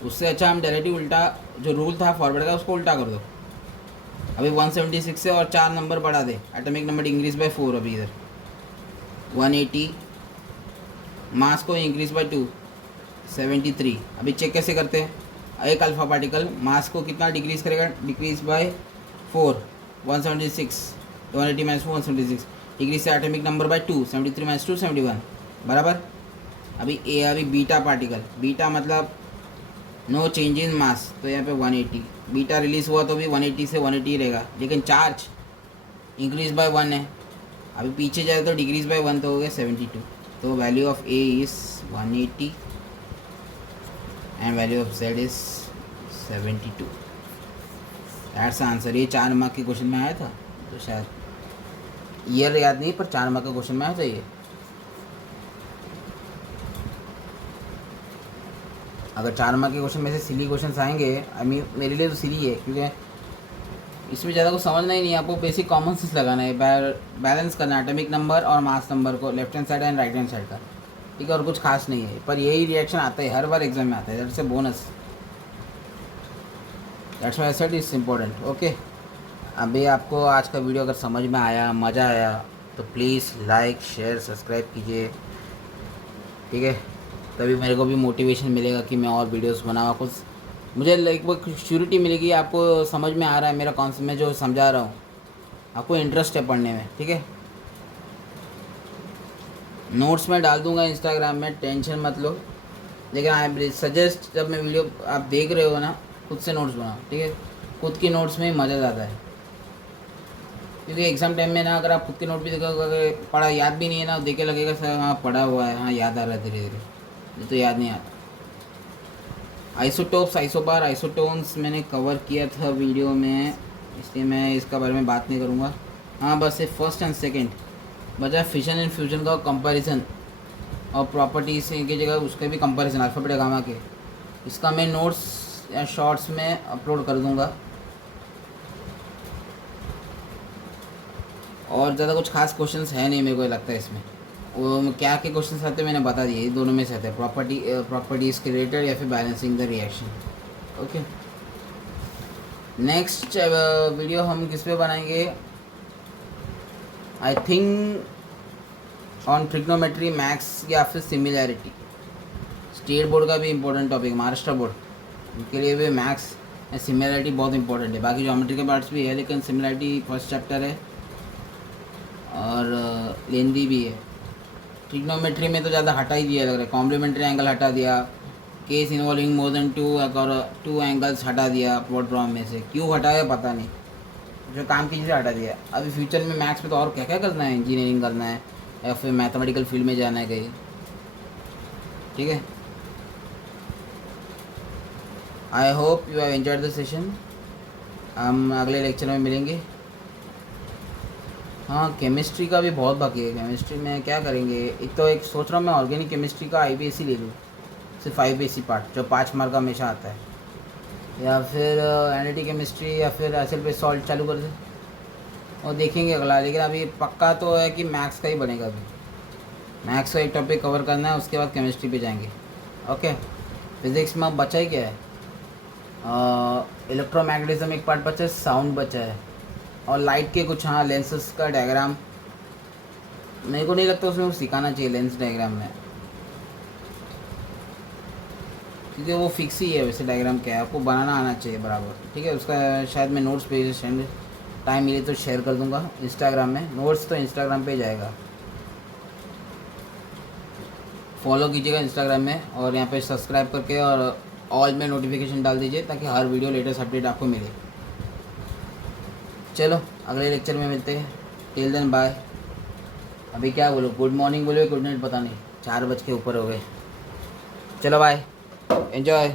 उससे अच्छा हम डायरेक्टली उल्टा जो रूल था फॉरवर्ड का उसको उल्टा कर दो। अभी 176 से और 4 नंबर बढ़ा दे, एटॉमिक नंबर इंक्रीज बाय 4, अभी इधर 180, मास को इंक्रीज बाय 2 73। अभी चेक कैसे करते हैं, एक अल्फ़ा पार्टिकल मास को कितना डिक्रीज़ करेगा, डिक्रीज बाय 4 176, 180 - 4 176, डिक्रीज से एटॉमिक नंबर बाय 2 73 - 2 71 बराबर। अभी बीटा पार्टिकल, बीटा मतलब नो चेंज इन मास, तो यहाँ पे 180, बीटा रिलीज़ हुआ तो भी 180 से 180 रहेगा, लेकिन चार्ज इंक्रीज बाय 1 है, अभी पीछे जाए तो डिक्रीज बाय 1 तो हो गया 72, तो value of A is 180 and value of Z is 72। That's answer. ये 4 मार्क के क्वेश्चन में आया था, तो शायद ईयर याद नहीं पर 4 मार्क के क्वेश्चन में आया था ये। अगर 4 मार्क के क्वेश्चन में से सिली क्वेश्चन आएंगे, आई मीन मेरे लिए तो सिली है, क्योंकि इसमें ज़्यादा कुछ समझना ही नहीं है, आपको बेसिक कॉमन सेंस लगाना है, बैलेंस करना एटॉमिक नंबर और मास नंबर को, left hand side and right hand side का, ठीक है, और कुछ खास नहीं है, पर यही रिएक्शन आता है हर बार एग्जाम में आता है, that's a bonus, that's why I said it's important. Okay, अभी आपको आज का वीडियो अगर समझ में आया, मज़ा आया, तो प्लीज़ लाइक शेयर सब्सक्राइब कीजिए, ठीक है, तभी मेरे को भी मोटिवेशन मिलेगा कि मैं और वीडियोस बनाऊँ, कुछ मुझे लाइक वो श्योरिटी मिलेगी, आपको समझ में आ रहा है मेरा कॉन्सेप्ट, मैं जो समझा रहा हूँ, आपको इंटरेस्ट है पढ़ने में, ठीक है। नोट्स में डाल दूँगा इंस्टाग्राम में, टेंशन मत लो, लेकिन आई सजेस्ट जब मैं वीडियो आप देख रहे हो ना, खुद से नोट्स बनाओ, ठीक है, खुद की नोट्स में ही मज़ा ज़्यादा है। क्योंकि एग्ज़ाम टाइम में ना अगर आप खुद के नोट भी देखोगे, अगर पढ़ा याद भी नहीं है ना, देख के लगेगा सर हाँ पढ़ा हुआ है, हाँ याद आ रहा है धीरे धीरे, ये तो याद नहीं आता। आइसोटोप्स, आइसोबार, आइसोटोन्स मैंने कवर किया था वीडियो में, इसलिए मैं इसका बारे में बात नहीं करूँगा। हाँ बस ये फर्स्ट एंड सेकेंड बचा फिशन एंड फ्यूजन का कंपैरिजन और प्रॉपर्टीज की जगह उसके भी कंपैरिजन अल्फ़ाबेट गामा के। इसका मैं नोट्स या शॉर्ट्स में अपलोड कर दूँगा। और ज़्यादा कुछ खास क्वेश्चंस है नहीं मेरे को लगता है इसमें, वो क्या के क्वेश्चंस आते हैं मैंने बता दिए, ये दोनों में से आते हैं, प्रॉपर्टीज़ के रिलेटेड या फिर balancing the reaction. Okay, next video हम किस पे बनाएंगे, I think on trigonometry maths या फिर सिमिलैरिटी। स्टेट बोर्ड का भी इम्पोर्टेंट टॉपिक, महाराष्ट्र बोर्ड उनके लिए भी मैथ्स या सिमिलैरिटी बहुत इंपॉर्टेंट है। बाकी ज्योमेट्री के पार्ट्स भी है लेकिन सिमिलैरिटी फर्स्ट चैप्टर है और लेंदी भी है। ट्रिग्नोमेट्री में तो ज़्यादा हटा ही दिया लग रहा है, कॉम्प्लीमेंट्री एंगल हटा दिया, case involving more than two angles हटा दिया प्लॉट ड्रॉ में से, क्यों हटाया पता नहीं, जो काम की चीज़ें हटा दिया। अभी फ्यूचर में मैथ्स में तो और क्या क्या करना है, इंजीनियरिंग करना है या फिर मैथमेटिकल फील्ड में जाना है कहीं। ठीक है, I hope you have enjoyed the session. हम अगले लेक्चर में मिलेंगे। हाँ केमिस्ट्री का भी बहुत बाकी है, केमिस्ट्री में क्या करेंगे, एक तो एक सोच रहा हूँ मैं ऑर्गेनिक केमिस्ट्री का IBSC ले लूँ, सिर्फ IBSC पार्ट जो 5 मार्क का हमेशा आता है, या फिर एनालिटिक केमिस्ट्री या फिर एसिड बेस सॉल्ट चालू कर दे और देखेंगे अगला। लेकिन अभी पक्का तो है कि मैथ्स का ही बनेगा, अभी मैथ्स का एक टॉपिक कवर करना है, उसके बाद केमिस्ट्री पे जाएंगे। ओके, फिज़िक्स में अब बचा ही क्या है, इलेक्ट्रोमैग्नेटिज्म एक पार्ट बचा है, साउंड बचा है और लाइट के कुछ हाँ लेंसेस का डायग्राम। मेरे को नहीं लगता उसमें वो सिखाना चाहिए लेंस डायग्राम में, क्योंकि वो फिक्स ही है वैसे डायग्राम क्या है, आपको बनाना आना चाहिए बराबर। ठीक है, उसका शायद मैं नोट्स पे सेंड टाइम मिले तो शेयर कर दूंगा इंस्टाग्राम में, नोट्स तो इंस्टाग्राम पे जाएगा, फॉलो कीजिएगा इंस्टाग्राम में और यहाँ पे सब्सक्राइब करके और ऑल में नोटिफिकेशन डाल दीजिए ताकि हर वीडियो लेटेस्ट अपडेट आपको मिले। चलो अगले लेक्चर में मिलते हैं, टिल देन बाय। अभी क्या बोलो, गुड मॉर्निंग बोलो गुड नाइट पता नहीं, 4 बज के ऊपर हो गए। चलो बाय, एंजॉय।